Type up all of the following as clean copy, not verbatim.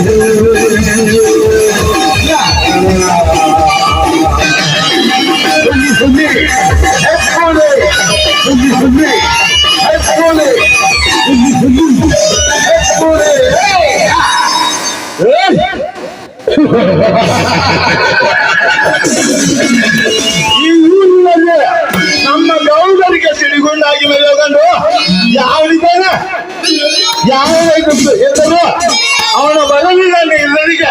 ಈ ಊರಿನಲ್ಲಿ ನಮ್ಮ ಗೌಡರಿಗೆ ಸಿಡಿಗೊಂಡಾಗಿ ಮೆರೆಯೋಗಂಡು ಯಾವನಿದ್ದಾನೆ ಯಾವ ಎದುರು ಅವನ ಬರಲಿದ್ದಾನೆ ಎಲ್ಲರಿಗೆ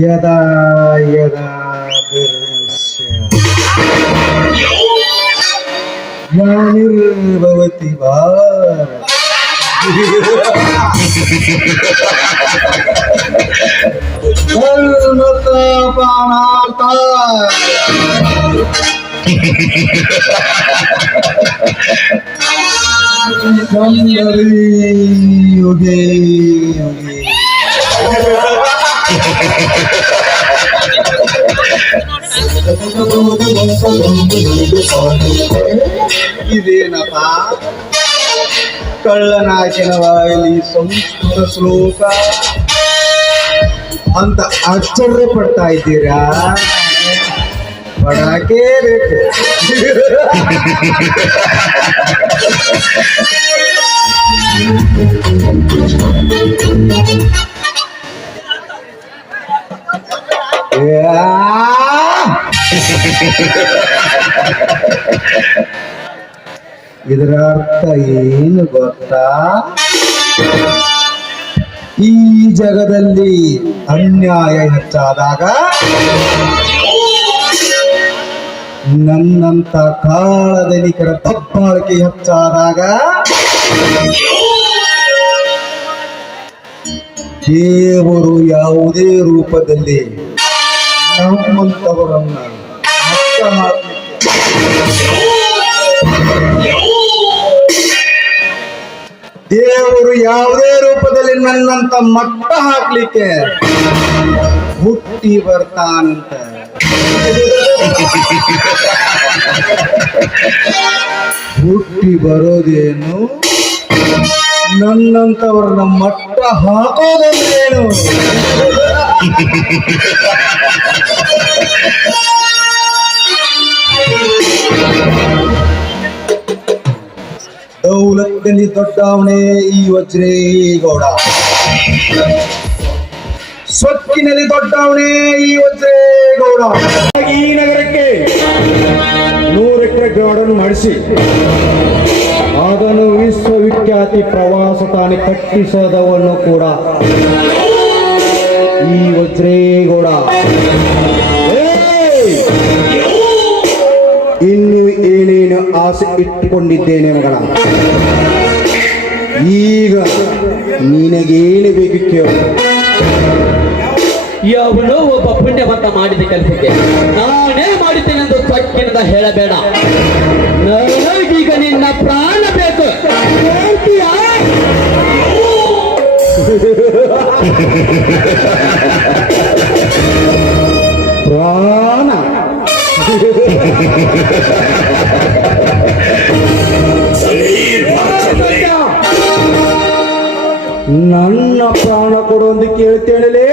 ಯದಾ ಯದಾ ಧರ್ಮಸ್ಯ ಗ್ಲಾನಿರ್ಭವತಿ ಭಾರತ ಯುಗೇ ಯುಗೇ ಇದೇನಪ್ಪ ಕಳ್ಳನಾಚಿನ ವಾಯಲ್ಲಿ ಸಂಸ್ಕೃತ ಶ್ಲೋಕ ಅಂತ ಆಶ್ಚರ್ಯ ಪಡ್ತಾ ಇದ್ದೀರಾ? ಪಡಾಕೆ ಬೇಕು. ಇದರ ಅರ್ಥ ಏನು ಗೊತ್ತಾ? ಈ ಜಗದಲ್ಲಿ ಅನ್ಯಾಯ ಹೆಚ್ಚಾದಾಗ ನನ್ನಂತ ಕಾಳಧನಿಕರ ದಬ್ಬಾಳಿಕೆ ಹೆಚ್ಚಾದಾಗ ದೇವರು ಯಾವುದೇ ರೂಪದಲ್ಲಿ ನಮ್ಮಂತವರನ್ನ ಮಟ್ಟ ಹಾಕಲಿಕ್ಕೆ ದೇವರು ಯಾವುದೇ ರೂಪದಲ್ಲಿ ನನ್ನಂತ ಮಟ್ಟ ಹಾಕ್ಲಿಕ್ಕೆ ಹುಟ್ಟಿ ಬರ್ತಾನಂತ. ಹುಟ್ಟಿ ಬರೋದೇನು, ನನ್ನಂತವ್ರನ್ನ ಮಟ್ಟ ಹಾಕೋದಂದ್ರೇನು? ದೌಲತ್ನಲ್ಲಿ ದೊಡ್ಡವನೇ ಈ ವಜ್ರೇಗೌಡ, ಸ್ವತ್ತಿನಲ್ಲಿ ದೊಡ್ಡವನೇ ಈ ವಜ್ರೇಗೌಡ. ಈ ನಗರಕ್ಕೆ 100 ಎಕರೆ ಗಾರ್ಡನ್ ಮಾಡಿಸಿ ಅದನ್ನು ವಿಶ್ವವಿಖ್ಯಾತಿ ಪ್ರವಾಸ ತಾಣ ಕಟ್ಟಿಸದವನು ಕೂಡ ಈ ವಜ್ರೇಗೌಡ. ಇನ್ನು ಏನೇನು ಆಸೆ ಇಟ್ಟುಕೊಂಡಿದ್ದೇನೆ ಮಗಳ, ಈಗ ನಿನಗೇನು ಬೇಕು ಕೇಳು. ಯಾವನೋ ಒಬ್ಬ ಪುಣ್ಯವಂತ ಮಾಡಿದ ಕೆಲಸಕ್ಕೆ ನಾನೇ ಮಾಡಿದ್ದೇನೆಂದು ತಕ್ಕಿನದ ಹೇಳಬೇಡ. ನನಗೀಗ ನಿನ್ನ ಪ್ರಾಣ ಬೇಕು. ಪ್ರಾಣ ನನ್ನ ಪ್ರಾಣ ಕೊಡೊಂದು ಕೇಳ್ತೇಳಲೇ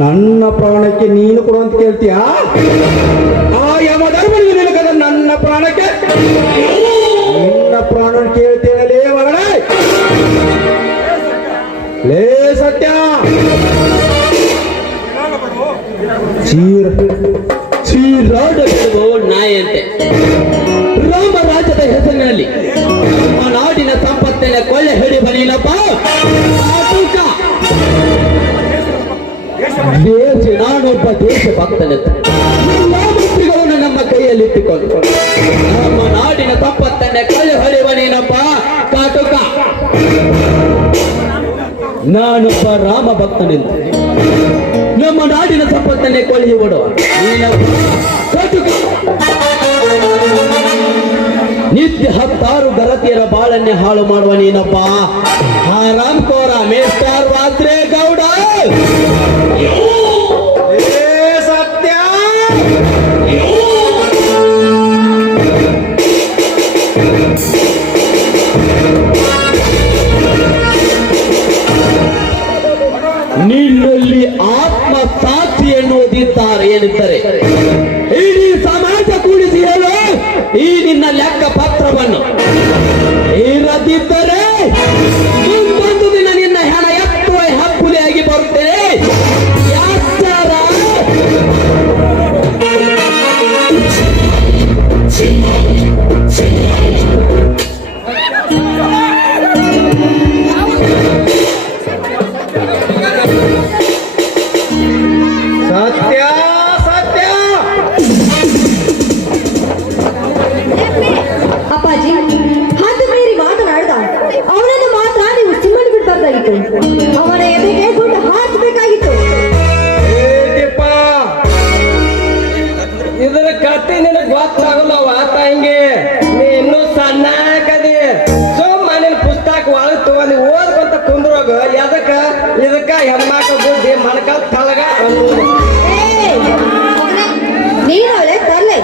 ನನ್ನ ಪ್ರಾಣಕ್ಕೆ ನೀನು ಕೊಡುವಂತ ಕೇಳ್ತೀಯಾ ಆ ಯಮಧರ್ಮನಿಗೆ ನಿನಗದ ನನ್ನ ಪ್ರಾಣಕ್ಕೆ ನಿನ್ನ ಪ್ರಾಣ ಕೇಳ್ತೇಳಲೇ ಮಗನೇ ಲೇ ಸತ್ಯ ಶ್ರೀರಾಡ ನಾಯಂತೆ ರಾಮರಾಜ್ಯದ ಹೆಸರಿನಲ್ಲಿ ನಮ್ಮ ನಾಡಿನ ಸಂಪತ್ತಿನ ಕೊಳ್ಳೆ ಹಿಡಿಬನೇನಪ್ಪ ನಾನೊಬ್ಬ ದೇಶ ಭಕ್ತನಂತೆ ಎಲ್ಲ ಮಂತ್ರಿಗಳನ್ನು ನಮ್ಮ ಕೈಯಲ್ಲಿಟ್ಟುಕೊಂಡು ನಮ್ಮ ನಾಡಿನ ಸಂಪತ್ತನ್ನೇ ಕೊಳ್ಳೆ ಹೊಡೆಯುವನೇನಪ್ಪ ಕಾಟುಕ ನಾನೊಬ್ಬ ರಾಮ ಭಕ್ತನೆಂದು ನಮ್ಮ ನಾಡಿನ ಸಂಪತ್ತನ್ನೇ ಕೊಳ್ಳಿ ಬಿಡುವ ನಿತ್ಯ 10 ಗರತಿಯರ ಬಾಳನ್ನೇ ಹಾಳು ಮಾಡುವ ನೀನಪ್ಪ ಆರಾಮ್ ಕೋರ ಮೇಸ್ಟಾರ್ ವಾತ್ರೆ ಗೌಡ ಸತ್ಯ ನಿನ್ನಲ್ಲಿ ಆತ್ಮ ಸಾಕ್ಷಿ ಎನ್ನುವುದಿದ್ದಾರೆ ಏನಿದ್ದಾರೆ ಇಡೀ ಸಮಾಜ ಕೂಡಿಸಿ ಹೇಳು ಈ ನಿನ್ನ ಲೆಕ್ಕ ಪತ್ರವನ್ನು ಇರದಿದ್ದರೆ ಮುಂದೊಂದು ದಿನ ನಿನ್ನ ಹೆಣ ಎತ್ತುವ ಹಪ್ಪುಲಿಯಾಗಿ ಬರುತ್ತೇನೆ ಯಾಚಾರ ಸತ್ಯ ಸತ್ಯ ಅಪ್ಪಾಜಿ ಹದ್ದು ಮೀರಿ ಮಾತನಾಡ್ದ ಅವನನ್ನು ಮಾತ್ರ ನೀವು ಸುಮ್ಮನೆ ಬಿಡ್ಬಾರ್ದಾಗಿತ್ತು ಅವನ ಎದೆಗೆ ಗುಂಡು ಹಾರಿಸಬೇಕಾಗಿತ್ತು ಇದರ ಕತ್ತಿ ನಿನಗೆ ಗೊತ್ತಾಗಲ್ಲವ ತಂಗಿ ನೀ ಇನ್ನೂ ಸಣ್ಣಕದಿ ಸುಮ್ಮನೆ ಪುಸ್ತಕ ಒಳಗೆ ತಗೊಂಡು ಓದ್ಕೊಂತ ಕುಂದ್ರೋಗ ಇದಕ್ಕ ಹೆಣ್ಮಕ್ಳು ಬುದ್ಧಿ ಮಣಕಾಲ್ ತಳಗ ನೀನೊಳೆ ತರ್ಲೆ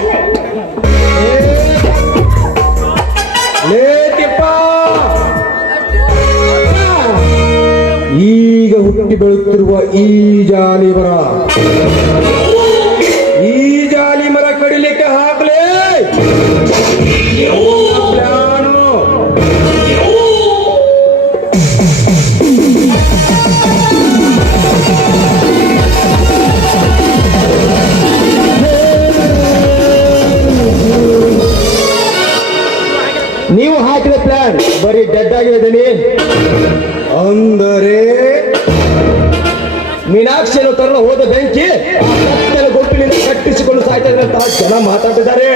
ಈಗ ಹುಟ್ಟಿ ಬೆಳುತ್ತಿರುವ ಈ ಜಾಲಿಮರ ಕಡಿಲಿಕ್ಕೆ ಹಾಕ್ಲೇ ಪ್ಲಾನು ನೀವು ಹಾಕಿದ ಪ್ಲಾನ್ ಬರೀ ಡೆಡ್ ಆಗಿದ್ದೀನಿ ಅಂದರೆ ಮೀನಾಕ್ಷಿಯನ್ನು ತರಲು ಹೋದ ಬೆಂಕಿ ಗೊಟ್ಟಿನಿಂದ ಕಟ್ಟಿಸಿಕೊಂಡು ಸಾಯ್ತದಂತಹ ಜನ ಮಾತಾಡಿದ್ದಾರೆ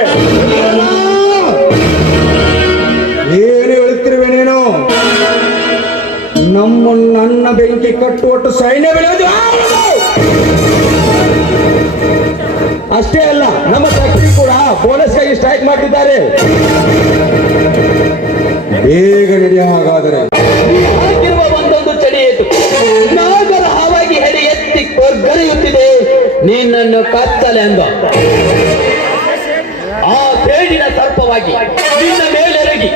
ಏನು ಹೇಳ್ತಿರುವೆ ನೀನು ನನ್ನ ಬೆಂಕಿ ಕಟ್ಟುವಟ್ಟು ಸೈನ್ಯ ಬೆಳೆಯುವುದು ಅಷ್ಟೇ ಅಲ್ಲ ನಮ್ಮ ಫ್ಯಾಕ್ಟರಿ ಕೂಡ ಬೋನಸ್ಗಾಗಿ ಸ್ಟ್ರೈಕ್ ಮಾಡಿದ್ದಾರೆ ಬೇಗ ನಡಿ ಹಾಗಾದರೆ ಹಾಕಿರುವ ಒಂದೊಂದು ಚಡಿಯಿತು ನಾಗರ ಹಾವಾಗಿ ಹೆಡೆ ಎತ್ತಿ ಕೊರ್ಗರೆಯುತ್ತಿದೆ ನಿನ್ನನ್ನು ಕತ್ತಲೆ ಎಂದ ಆ ಬೇಡಿನ ಸರ್ಪವಾಗಿ ನಿನ್ನ ಮೇಲೆರಗಿ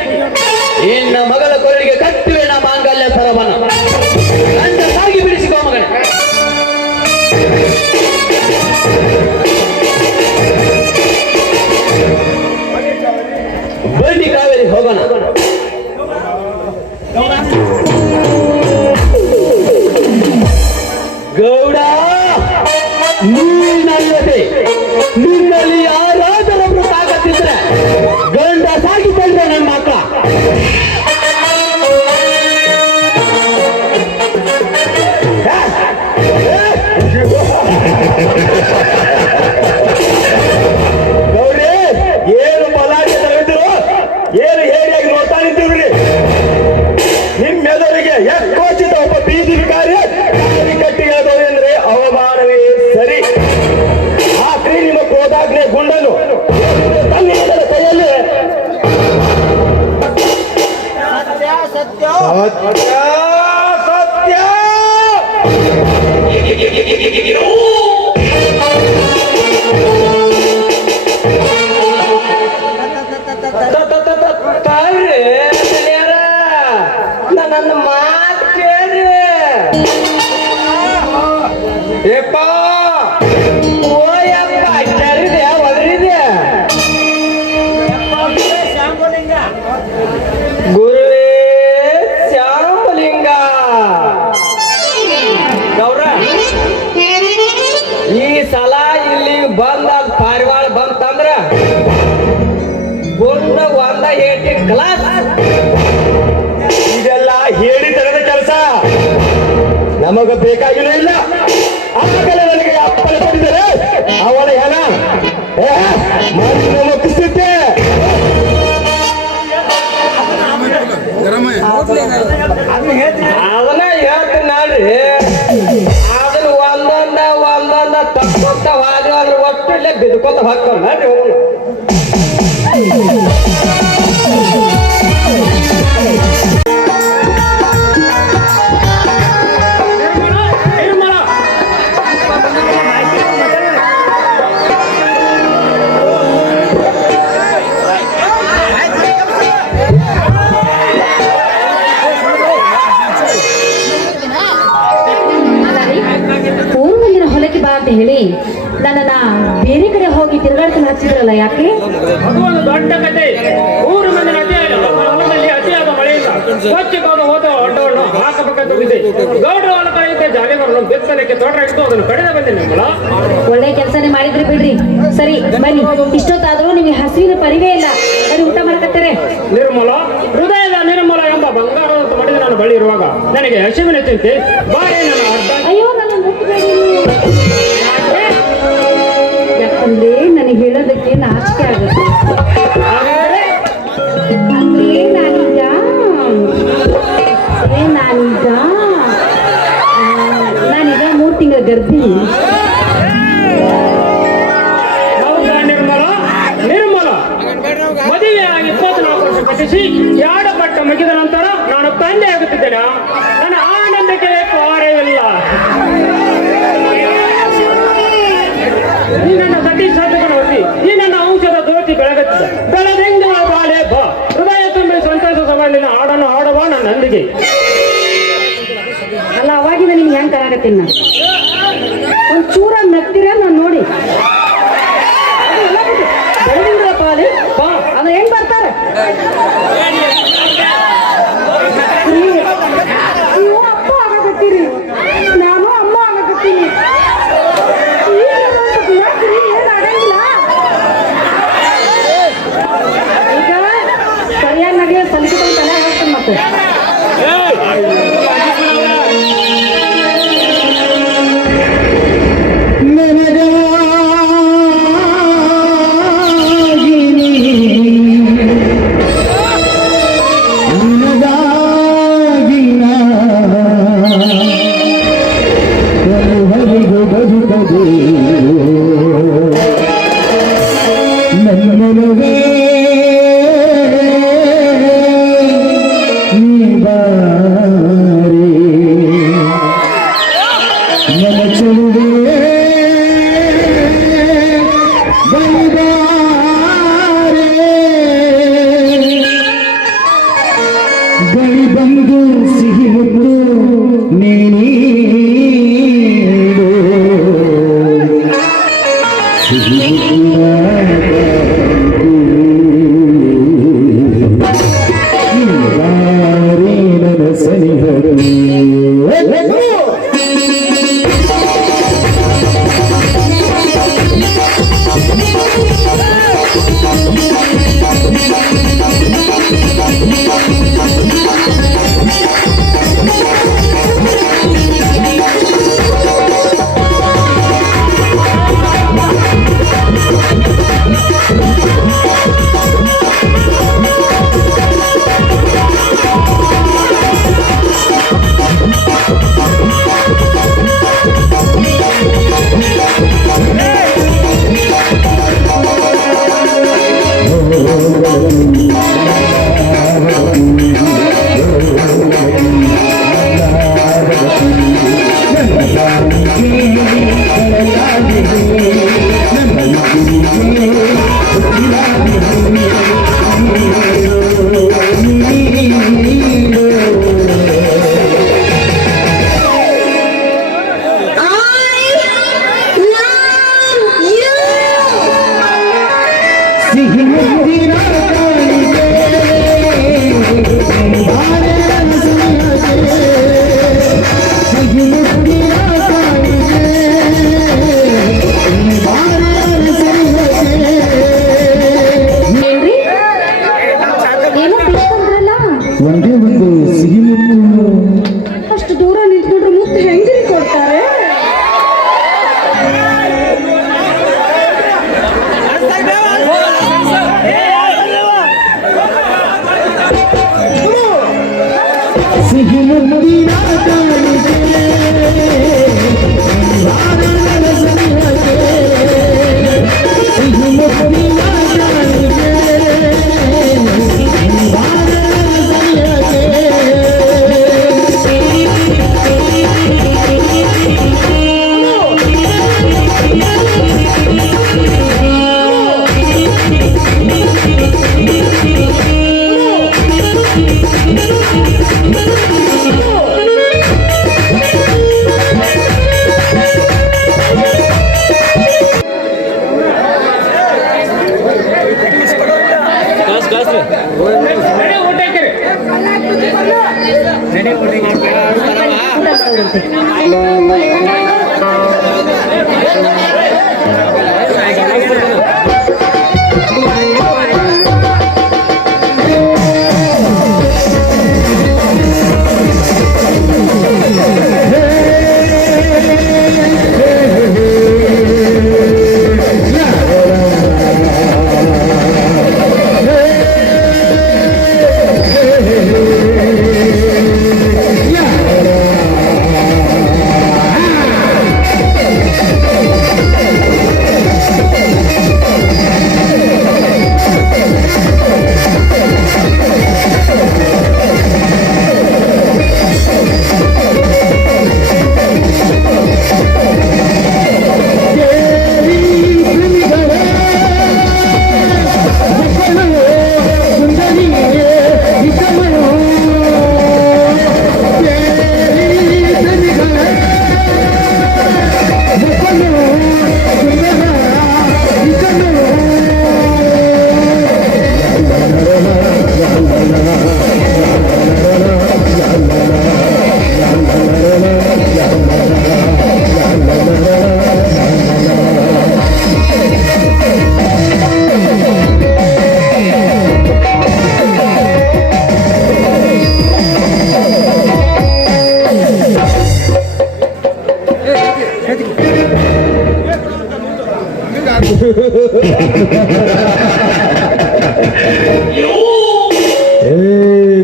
ನಿನ್ನ ಮಗಳ ಕೊರಳಿಗೆ ಕಟ್ಟುವೆ ನಾ ಮಾಂಗಲ್ಯ ಸರವನ ನನ್ನ ಸಾಗಿ ಬಿಡಿಸಿಕೋ ಮಗನೇ ಬನ್ನಿ ಕಾವೇರಿ ಹೋಗೋಣ ಗೌಡ ನೀನಲ್ಲದೆ ನಿನ್ನಲ್ಲಿ ಯಾರಾದರೊಬ್ರು ತಾಕತ್ತಿದ್ರೆ ಗಂಡ ಸಾಗಿ ಬಂದ್ರೆ ನನ್ನ ಮಕ್ಕಳ ಗೌರಿ ಏನು ಬಲಾಟೆ ತಗೊಂಡಿರು ಏನು ಹೇಳಿಯಾಗಿ ನೋಡ್ತಾ ನಿಂತಿವ್ರಿ ನಿಮ್ಮೆಲ್ಲರಿಗೆ ಎಕ್ಕೋಚಿತ ಒಬ್ಬ ಬೀದಿ ವಿಕಾರಿ ಕಟ್ಟಿ ಹೇಳಿದವರು ಅಂದ್ರೆ ಅವಮಾನವೇ ಸರಿ ಆಕ್ರಿ ನಿಮ್ಮ ಕ್ರೋಧಾಗ್ನೆ ಗುಂಡನು ತನ್ನ ಕೈಯಲ್ಲಿ ಸತ್ಯ ಸತ್ಯ ನನ್ನ ಮಾತು ಕೇಳ್ರಿ ಏಪ್ಪ ಓಯಪ್ಪ ಚರಿದೆ ಒದರಿದೆ ಗುರುವೇ ಶ್ಯಾಮಲಿಂಗ ಗೌರ ಈ ಸಲ ಇಲ್ಲಿ ಬಂದ ಪಾರಿವಾಳ ಬಂತಂದ್ರ ಗುಂಡ ಒಂದ ಏಟಿ ಕ್ಲಾಸ್ ಇದೆಲ್ಲ ಹೇಳಿ ತರದ ಕೆಲಸ ನಮಗ ಬೇಕಾಗಿಲ್ಲ ಇಲ್ಲ ಆಗಲೇ ನನಗೆ ಅಪ್ಪನ ಕೊಟ್ಟಿದ್ದಾರೆ ಅವಳ ಹೆಣ ಮುಗಿಸುತ್ತೆ ಅದನ್ನ ಹೇಳ್ತೀನಿ ನೋಡ್ರಿ ಅದನ್ನ ಒಂದೊಂದ ತಕ್ಕೊಂತ ಹೋದ್ವಿ ಅದ್ರ ಒಟ್ಟು ಇಲ್ಲೇ ಬಿದ್ಕೊತ ಹಾಕ್ತಾವ ನೋಡ್ರಿ ಹೋಗೋಣ. ಊರಿನ ಹೊಲಕ್ಕೆ ಬಾ ಅಂತ ಹೇಳಿ ನನ್ನನ್ನ ಬೇರೆ ಕಡೆ ಹೋಗಿ ತಿರುಗಾಡ್ಕೊಂಡು ಹಚ್ಚಿದ್ರಲ್ಲ ಯಾಕೆ? ಅದು ಒಂದು ದೊಡ್ಡ ಕತೆ. ಊರು ಮಂದಿನ ಹೊಲದಲ್ಲಿ ಅತಿಯಾದ ಮಳೆಯಿಂದ ಸ್ವಚ್ಛವಾದ ಹೋದ ಹೊಟ್ಟವನ್ನು ಹಾಕಬೇಕಂತಿದೆ. ಗೌಡ್ರ ಹೊಲ ಕಳೆಯುತ್ತೆ ಜಾಲಿಮರನ್ನು ಬೆತ್ತಲಕ್ಕೆ ತೋಟರಾಗಿತ್ತು ಅದನ್ನು ಕಡಿದ ಬಂದೆ ನಿರ್ಮಲ. ಒಳ್ಳೆ ಕೆಲಸನೇ ಮಾಡಿದ್ರಿ ಬಿಡ್ರಿ. ಸರಿ ಬನ್ನಿ, ಇಷ್ಟೊತ್ತಾದ್ರೂ ನಿಮಗೆ ಹಸಿವಿನ ಪರಿವೇ ಇಲ್ಲ. ಬರೀ ಊಟ ಮಾಡಕತ್ತಾರೆ. ನಿರ್ಮಲ, ಹೃದಯದ ನಿರ್ಮಲ ಎಂಬ ಬಂಗಾರದಂತ ಮಡಿದ ನಾನು ಬಳಿ ಇರುವಾಗ ನನಗೆ ಹಸಿವಿನ ಚಿಂತೆ ಬಾರಿ ನನ್ನ ಅರ್ಥ. ಅಯ್ಯೋ ನನ್ನ ಮುಟ್ಟಬೇಡಿ. ಯಾಕಂದ್ರೆ ನನಗೆ ಹೇಳೋದಕ್ಕೆ ನಾಚಿಕೆ ಆಗುತ್ತೆ. ಅಂದ್ರೆ ನಾನೀಗ 3 ತಿಂಗಳ ಗರ್ಭಿಣಿ. ಹೌದಾ ನಿರ್ಮಲ ಮದುವೆಯಾಗಿ 24 ವರ್ಷ ಕಟ್ಟಿಸಿ ಯಾಡಪಟ್ಟ ಮುಗಿದ ನಂತರ ನಾನು ತಂದೆ ಆಗುತ್ತಿದ್ದೇನೆ. ನನ್ನ ಆನಂದಕ್ಕೆ ಪಾರವಿಲ್ಲ. ಈ ನನ್ನ ಸತಿ ಸಾಧಕನ ಹೊತ್ತಿ ಈ ನನ್ನ ಔಷಧ ದೋತಿ ಬೆಳಗುತ್ತಿದ್ದ ಬೆಳದಿಂಗ ಬಾಳೆ ಬಾ ಹೃದಯ ತುಂಬಿ ಸಂತೋಷ ಸಭೆಯಲ್ಲಿನ ಹಾಡನ್ನು ಹಾಡುವ ನನ್ನೊಂದಿಗೆ. ಅಲ್ಲ, ಅವಾಗಿಂದ ನಿಮ್ಗೆ ಹೆಂಗ್ ಕರಾಕತ್ತೀನಿ ನಾನು. ಒಂಚೂರ ನಗ್ತೀರ ನಾನು ನೋಡಿ. ಬೆಳದಿಂಗಳ ಪಾಲಿ ಬಾ ಅದು ಹೆಂಗ್ ಬರ್ತಾರೆ? ನೀವು ಅಪ್ಪ ಆಗಕತ್ತೀರಿ, ನಾನು ಅಮ್ಮ ಆಗಕತ್ತೀನಿ. ಏನ್ ಆಗಂಗಿಲ್ಲ. ಈಗ ಸರಿಯಾಗಿ ನಡಿಯೋ ಸಲಿಕೊಂಡು ತಲೆ ಹಾಕ್ತೀನಿ ಮತ್ತೆ. ಬಳಿ ಬಂದು ಸಿಹಿ ಮುತ್ತು ನೀನೀಡು ಸಿಹಿ ಮುತ್ತು ಸನಿಹರು ಅಷ್ಟು ದೂರ ನಿಂತ್ಕೊಂಡ್ರೆ ಮುತ್ತು ಹೆಂಗ್ರಿ ಕೊಡ್ತಾರೆ? ಸಿಹಿ ಮುತ್ತಿನ ನಡೆ ಊಟ ಹಾಕಿರಿ.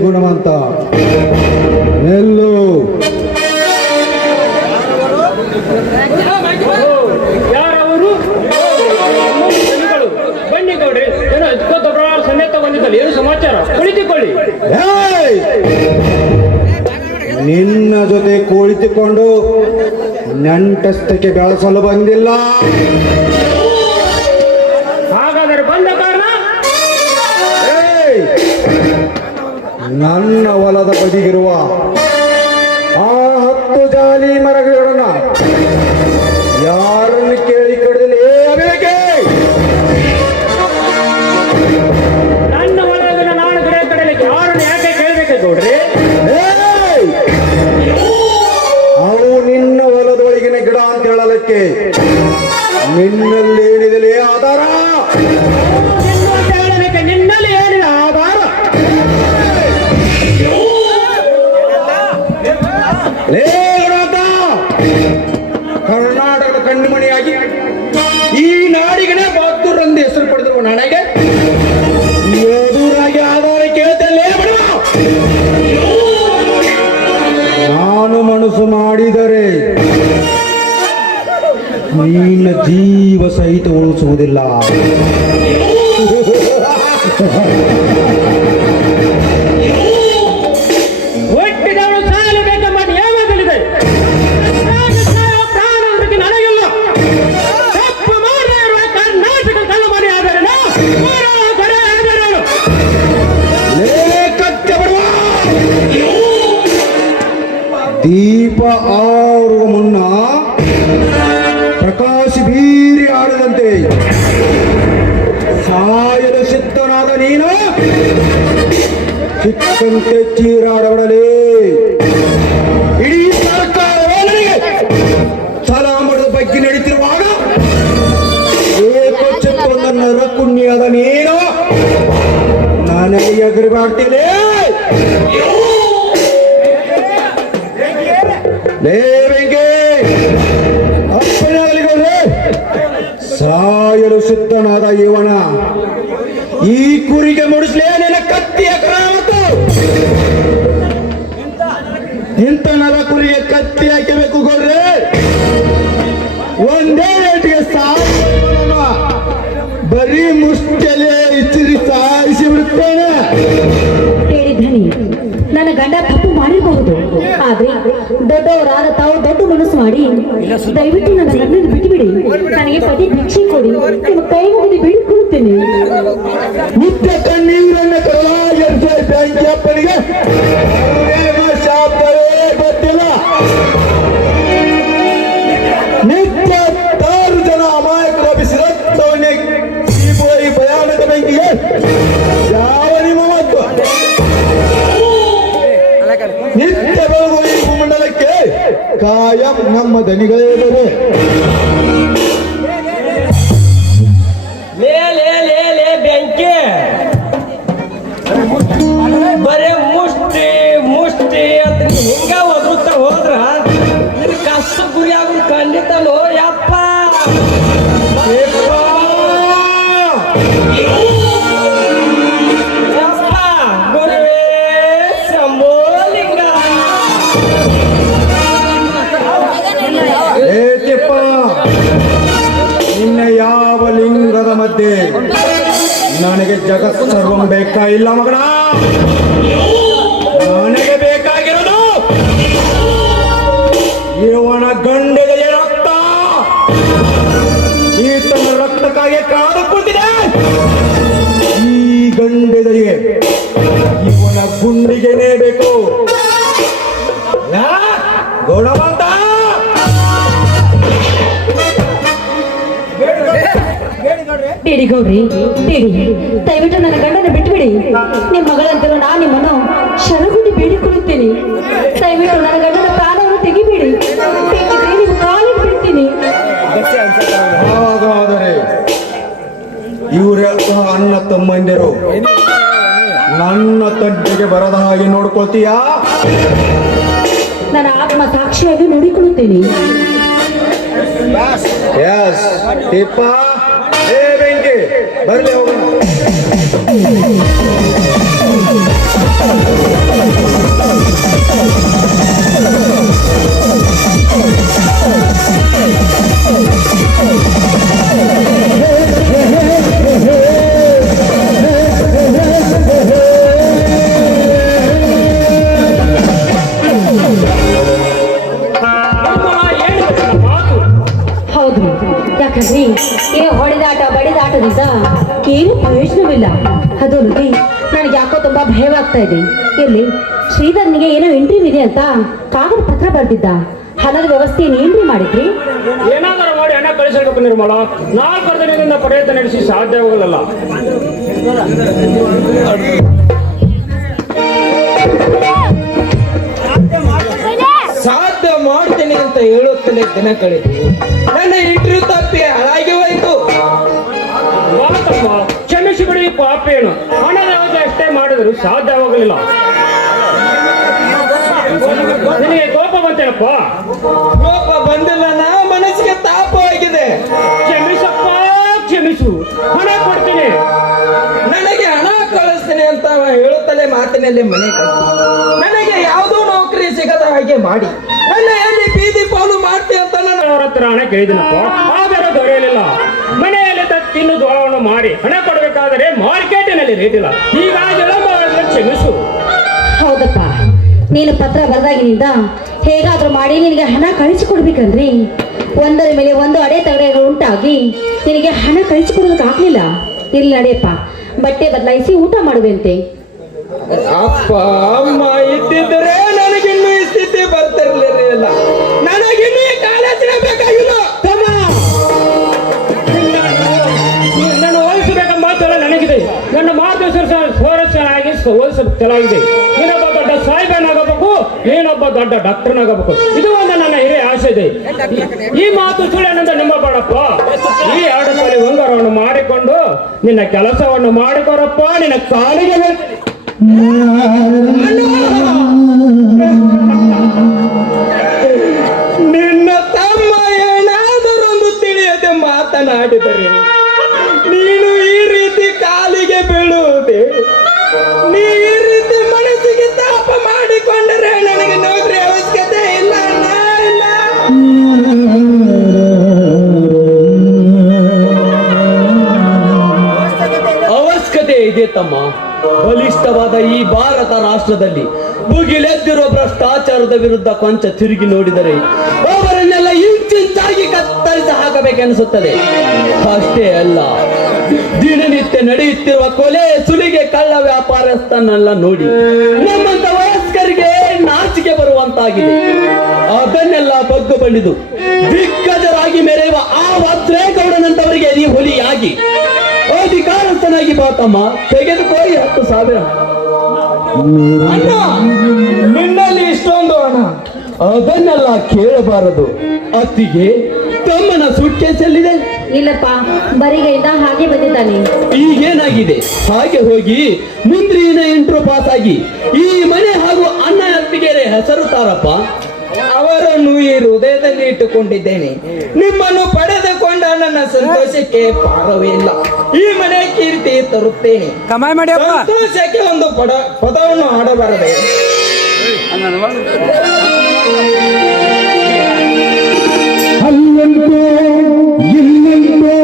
ಗುಣವಂತ ಎಲ್ಲೋ ಯಾರವರು? ಬನ್ನಿ ಗೌಡ್ರಿ, ಏನೋ ದೊಡ್ಡ ಸಮೇತ ಬಂದಿದ್ದಲ್ಲ, ಏನು ಸಮಾಚಾರ? ಕುಳಿತುಕೊಳ್ಳಿ. ನಿನ್ನ ಜೊತೆ ಕುಳಿತುಕೊಂಡು ನಂಟಸ್ತಕ್ಕೆ ಬೆಳೆಸಲು ಬಂದಿಲ್ಲ. ಹಾಗಾದರೆ ಬಂದ ಕಾರಣ? ನನ್ನ ಹೊಲದ ಬದಿಗಿರುವ ಆ 10 ಜಾಲಿ ಮರಗಳನ್ನ ಯಾರನ್ನು ಕೇಳಿ ಕಡಿದಲೇ ಅಬೇಕೆ? ನನ್ನ ಹೊಲದ ನಾನು ಗಿಡ ಕಡಲಿಕ್ಕೆ ಯಾರನ್ನು ಯಾಕೆ ಕೇಳಬೇಕು ಗೌಡ್ರಿ? ಅವು ನಿನ್ನ ಹೊಲದೊಳಗಿನ ಗಿಡ ಅಂತ ಹೇಳಲಿಕ್ಕೆ ನಿನ್ನಲ್ಲೇನಿದೆಲೇ ಆಧಾರ? ನಿನ್ನಲ್ಲಿ ಏನಿದೆ ಆಧಾರ? ಕರ್ನಾಟಕದ ಕಣ್ಣುಮಣಿಯಾಗಿ ಈ ನಾಡಿಗನೇ ಬಹದ್ದೂರ್ ಎಂದು ಹೆಸರು ಪಡೆದಿರುವ ನನಗೆ ಎದುರಾಗಿ ಆಧಾರ ಕೇಳ್ತಲೇ ಬಿಡ. ನಾನು ಮನಸ್ಸು ಮಾಡಿದರೆ ನಿನ್ನ ಜೀವ ಸಹಿತ ಉಳಿಸುವುದಿಲ್ಲ. ಒಟ್ಟಿದವಳು ಸಾಯಲೇಬೇಕೆಂಬ ನಿಯಮಗಳಿದೆ. ಪ್ರಾಣ ನನಗಿಲ್ಲ. ತಪ್ಪು ಮಾಡದೇ ಇರುವ ಕರ್ನಾಟಕ ಕಲ್ಲಮನೆ ಆದರೆ ದೀಪ ಆರುವ ಮುನ್ನ ಪ್ರಕಾಶ ಬೀರಿ ಆಡದಂತೆ ಸಾಯಲು ಸಿದ್ಧನಾದ ನೀನು ಚಿಕ್ಕಂತೆ ಚೀರಾಡಬಡಲೇ. ಇಡೀ ಸರ್ಕಾರವೇ ನನಗೆ ಸಲಾಮರದ ಬಗ್ಗೆ ನಡೀತಿರುವಾಗ ಏಕಚಿತ್ತೊಂದನ್ನು ರಕ್ಕುಣ್ಣಿಯಾದ ನೀನು ನನಗೆ ಎಗರಿ ಮಾಡ್ತೀನಿ. ಲೇ ಬೆಂಕಿ ಅಪ್ಪನಾಗಲಿ ಗೌಡ್ರೆ, ಸಾಯಲು ಸಿದ್ಧನಾದ ಇವನ ಈ ಕುರಿಗೆ ಮುಡಿಸ್ಲೇ ನಿನ್ನ ಕತ್ತಿಯ ಕ್ರಾಂತ. ಇಂಥ ನರ ಕುರಿಗೆ ಕತ್ತಿ ಹಾಕಬೇಕು ಗೌಡ್ರೆ, ಒಂದೇ ರೇಟಿಗೆ ಬರೀ ಮುಷ್ಟಲೆ ಇಚ್ಚಿರಿ ಸಾಯಿಸಿ ಬಿಡುತ್ತೇನೆ. ಹೇಳಿ ಧನಿ, ನನ್ನ ಗಂಡ ತಪ್ಪು ಮಾಡಿರಬಹುದು, ಆದ್ರೆ ದೊಡ್ಡವರಾದ ತಾವು ದೊಡ್ಡ ಮನಸ್ಸು ಮಾಡಿ ದಯವಿಟ್ಟು ನನ್ನ ಗಂಡನ ಬಿಟ್ಟುಬಿಡಿ. ನನಗೆ ಪತಿ ಭಿಕ್ಷೆ ಕೊಡಿ, ನಿಮ್ಮ ಕೈ ಮುಗಿದು ಬೇಡಿಕೊಳ್ಳುತ್ತೇನೆ. ನಿತ್ಯ ಕಣ್ಣೀರನ್ನ ಬೆಂಕಿಯಪ್ಪನಿಗೆ ಶಾಪವೇ ಗೊತ್ತಿಲ್ಲ. ನಿತ್ಯ 6 ಜನ ಅಮಾಯಕರು ಲಭಿಸಿದ ಈ ಭಯಾನಕ ಬೆಂಕಿಗೆ ಯಾವ ನಿಮ್ಮ ಮತ್ತು ನಿತ್ಯ ಬೆಳಗು ಈ ಭೂಮಂಡಲಕ್ಕೆ ಕಾಯಂ ನಮ್ಮ ದನಿಗಳೇ ಇದ್ದಾರೆ. ಲೇ ಲೇ ಲೇ ಲೇ ಬೆಂಕಿ, ಬರೇ ಮುಷ್ಟಿ ಮುಷ್ಟಿ ಅಂತ ಹಿಂಗ ಒದರುತ್ತಾ ಹೋದ್ರ ಕಷ್ಟ ಗುರಿ ಆಗೋದು ಖಂಡಿತನೋ ಯಪ್ಪ. ಯಪ್ಪ ಗುರುವೇ ಶಂಭೋಲಿಂಗ. ಏತಿಪ್ಪ, ನಿನ್ನ ಯಾವ ಲಿಂಗದ ಮಧ್ಯೆ ನನಗೆ ಜಗತ್ ಸರ್ವಂ ಬೇಕಾಗಿಲ್ಲ ಮಗನ. ನನಗೆ ಬೇಕಾಗಿರೋದು ಇವನ ಗಂಡೆಗೆ ರಕ್ತ. ಈತನ ರಕ್ತಕ್ಕಾಗಿ ಕಾದು ಕೂತಿದೆ. ಈ ಗಂಡೆದರಿಗೆ ಇವನ ಗುಂಡಿಗೆನೇ ಬೇಕು. ಗೌಡವಂತ ಬೇಡಿ ಗೌಡ್ರಿ, ಬೇಡಿ, ದಯವಿಟ್ಟು ನನ್ನ ಗಂಡನ ಬಿಟ್ಟುಬಿಡಿ. ನಿಮ್ಮ ಮಗಳಂತರೂ ನಾನು ನಿಮ್ಮನ್ನು ಶರಣಗುಂಡಿ ಬೇಡಿಕೊಳ್ಳುತ್ತೇನೆ. ದಯವಿಟ್ಟು ನನ್ನ ಗಂಡನ ಪ್ರಾಣವನ್ನು ತೆಗಿಬೇಡಿ, ಬೇಕಿದ್ರೆ ನೀವು ಕಾಲಿಗೆ ಬಿಡ್ತೀನಿ. ಹಾಗಾದರೆ ಇವರೆಲ್ಲ ಅಣ್ಣ ತಮ್ಮಂದಿರು ನನ್ನ ತಂಟೆಗೆ ಬರದ ಹಾಗೆ ನೋಡ್ಕೊಳ್ತೀಯಾ? ನನ್ನ ಆತ್ಮ ಸಾಕ್ಷಿಯಾಗಿ ನೋಡಿಕೊಳ್ಳುತ್ತೇನೆ. ಎಸ್ ಟಿಪ್ಪ, ಏ ಬೆಂಕಿ ಬರ್ಲಿ ಹೋಗೋಣ. ಹೌದು, ಯಾಕಂದ್ರೆ ಈ ಹೊಡೆದಾಟ ಬಡಿದಾಟದಿಂದ ಏನು ಪ್ರಯೋಜನವಿಲ್ಲ. ಅದು ನೋಡಿ, ನನಗೆ ಯಾಕೋ ತುಂಬಾ ಭಯವಾಗ್ತಾ ಇದೆ. ಇಲ್ಲಿ ಶ್ರೀಧರ್ನಿಗೆ ಏನೋ ಎಂಟ್ರಿ ಇದೆ ಅಂತ ಕಾಗದ ಪತ್ರ ಬರ್ತಿದ್ದ. ಹಣದ ವ್ಯವಸ್ಥೆಯನ್ನು ಏನ್ರಿ ಮಾಡಿದ್ರಿ? ಏನಾದರೂ ಮಾಡಿ ಹಣ ಕಳಿಸಬೇಕು ನಿರ್ಮಲ. 4 ದಿನದಿಂದ ಪ್ರಯತ್ನ ನಡೆಸಿ ಸಾಧ್ಯವಾಗಲಿಲ್ಲ. ಸಾಧ್ಯ ಮಾಡ್ತೇನೆ ಅಂತ ಹೇಳುತ್ತಲೇ ದಿನ ಕಳೆದು ನನ್ನ ಇಂಟರ್ವ್ಯೂ ತಪ್ಪಿ ಹಾಳಾಗಿ ಹೋಯ್ತು. ಬಾತಮ್ಮ, ಕ್ಷಮಿಸಿಬಿಡಿ ಪಾಪೇನು. ಹಣದ ಅವಧಿ ಅಷ್ಟೇ ಮಾಡಿದ್ರು ಸಾಧ್ಯವಾಗಲಿಲ್ಲ. ನಿನಗೆ ಕೋಪ ಬಂತೇನಪ್ಪ? ಕೋಪ ಬಂದಿಲ್ಲ, ನಾ ಮನಸ್ಸಿಗೆ ತಾಪವಾಗಿದೆ. ಕ್ಷಮಿಸಪ್ಪ, ಕ್ಷಮಿಸು, ಹಣ ಕೊಡ್ತೀನಿ. ನನಗೆ ಹಣ ಕಳಿಸ್ತೇನೆ ಅಂತ ಅವ ಹೇಳುತ್ತಲೇ ಮಾತಿನಲ್ಲಿ ಮನೆ ಕಟ್ಟಿ ನನಗೆ ಯಾವುದೋ ನೌಕರಿ ಸಿಗದ ಹಾಗೆ ಮಾಡಿ ನನ್ನ ಎಲ್ಲಿ ಬೀದಿ ಪಾಲು ಮಾಡ್ತೀಯ ಅಂತ ನನ್ನ ಅವ್ರ ಹತ್ರ ಹಣ ಕೇಳಿದನಪ್ಪ, ಆದರೆ ದೊರೆಯಲಿಲ್ಲ. ಮನೆಯಲ್ಲಿ ತಿನ್ನು ಜೋಳವನ್ನು ಮಾಡಿ ಹಣ ಕೊಡಬೇಕಾದರೆ ಮಾರ್ಕೆಟಿನಲ್ಲಿ ರೇಟ್ ಇಲ್ಲ. ಹೀಗಾಗಿ ಕ್ಷಮಿಸು. ಹೌದಪ್ಪ, ನೀನು ಪತ್ರ ಬರೆದಾಗಿನಿಂದ ಹೇಗಾದ್ರೂ ಮಾಡಿ ನಿನಗೆ ಹಣ ಕಳಿಸಿಕೊಡ್ಬೇಕಂದ್ರಿ. ಒಂದರ ಮೇಲೆ ಒಂದು ಅಡೆತಡೆಗಳು ಉಂಟಾಗಿ ನಿನಗೆ ಹಣ ಕಳಿಸಿಕೊಡೋದಕ್ಕಾಗಲಿಲ್ಲ. ಇಲ್ಲಿ ನಡೆಯಪ್ಪ, ಬಟ್ಟೆ ಬದಲಾಯಿಸಿ ಊಟ ಮಾಡುವಂತೆ. ಅಪ್ಪ ಅಮ್ಮ ಇದ್ದಿದ್ದರೆ ನನಗಿನ್ನೂ ಈ ಸ್ಥಿತಿ ಬರ್ತಿರ್ಲಿಲ್ಲ. ನನಗಿನ್ನೂ ಈ ಕಾಲೇಜಿನ ಬೇಕಾಗಿಲ್ಲ. ನನ್ನ ಹೋಲಿಸಬೇಕೆಂಬ ಛಲ ನನಗಿದೆ. ನನ್ನ ಮಾತು ಸ್ವಾರಸ್ಯನಾಗಿ ಹೋಲಿಸಲಾಗಿದೆ. ನೀನೊಬ್ಬ ದೊಡ್ಡ ಸಾಹಿಬನಾಗಬೇಕು, ನೀನೊಬ್ಬ ದೊಡ್ಡ ಡಾಕ್ಟರ್ನಾಗಬೇಕು. ಇದು ಒಂದು ನನ್ನ ಹಿರಿಯ ಆಸೆ ಇದೆ. ಈ ಮಾತು ಸುಳ್ಳೇನೆಂದು ನಂಬಬೇಡಪ್ಪ. ಈ 2 ತೊಲೆ ಉಂಗುರವನ್ನು ಮಾಡಿಕೊಂಡು ನಿನ್ನ ಕೆಲಸವನ್ನು ಮಾಡಿಕೊರಪ್ಪ. ನಿನ್ನ ಕಾಲಿಗೆ ರಾಷ್ಟ್ರದಲ್ಲಿ ಭುಗಿಲೆದ್ದಿರುವ ಭ್ರಷ್ಟಾಚಾರದ ವಿರುದ್ಧ ಕೊಂಚ ತಿರುಗಿ ನೋಡಿದರೆ ಅವರನ್ನೆಲ್ಲ ಇಂಚಿಂಚಾಗಿ ಕತ್ತರಿಸಿ ಹಾಕಬೇಕೆನಿಸುತ್ತದೆ. ಅಷ್ಟೇ ಅಲ್ಲ, ದಿನನಿತ್ಯ ನಡೆಯುತ್ತಿರುವ ಕೊಲೆ ಸುಲಿಗೆ ಕಳ್ಳ ವ್ಯಾಪಾರಸ್ಥನ್ನೆಲ್ಲ ನೋಡಿ ನಮ್ಮಂತ ವಯಸ್ಕರಿಗೆ ನಾಚಿಕೆ ಬರುವಂತಾಗಿದೆ. ಅದನ್ನೆಲ್ಲ ಬಗ್ಗು ಬಳಿದು ದಿಗ್ಗಜರಾಗಿ ಮೆರೆಯುವ ಆ ವಜ್ರೇಗೌಡನಂತವರಿಗೆ ನೀ ಹುಲಿಯಾಗಿ ಅಧಿಕಾರಸ್ಥನಾಗಿ ಬಾತಮ್ಮ, ತೆಗೆದುಕೋ 10,000. ಅಣ್ಣ, ನಿನ್ನಲ್ಲಿ ಇಷ್ಟೊಂದು ಹಣ? ಅದನ್ನೆಲ್ಲ ಕೇಳಬಾರದು. ಅತ್ತಿಗೆ ತಮ್ಮನ ಸುಟ್ಕೇಸಲ್ಲಿದೆ? ಇಲ್ಲಪ್ಪ, ಬರಿಗೈಯಿಂದ ಹಾಗೆ ಬಂದಿದ್ದಾನೆ. ಈಗೇನಾಗಿದೆ? ಹಾಗೆ ಹೋಗಿ ಮುಂದ್ರಿನ ಇಂಟ್ರು ಪಾಸ್ ಆಗಿ ಈ ಮನೆ ಹಾಗೂ ಅಣ್ಣ ಅತ್ತಿಗೆರೆ ಹೆಸರು ತಾರಪ್ಪ. ಅವರನ್ನು ಈ ಹೃದಯದಲ್ಲಿ ಇಟ್ಟುಕೊಂಡಿದ್ದೇನೆ. ನಿಮ್ಮನ್ನು ಪಡೆದುಕೊಂಡ ನನ್ನ ಸಂತೋಷಕ್ಕೆ ಪಾರವೇ ಇಲ್ಲ. ಈ ಮನೆ ಕೀರ್ತಿ ತರುತ್ತೇನೆ. ಸಂತೋಷಕ್ಕೆ ಒಂದು ಪದವನ್ನು ಹಾಡಬಾರದೆ. ಅಲ್ಲಂತೂ ಇಲ್ಲಂತೂ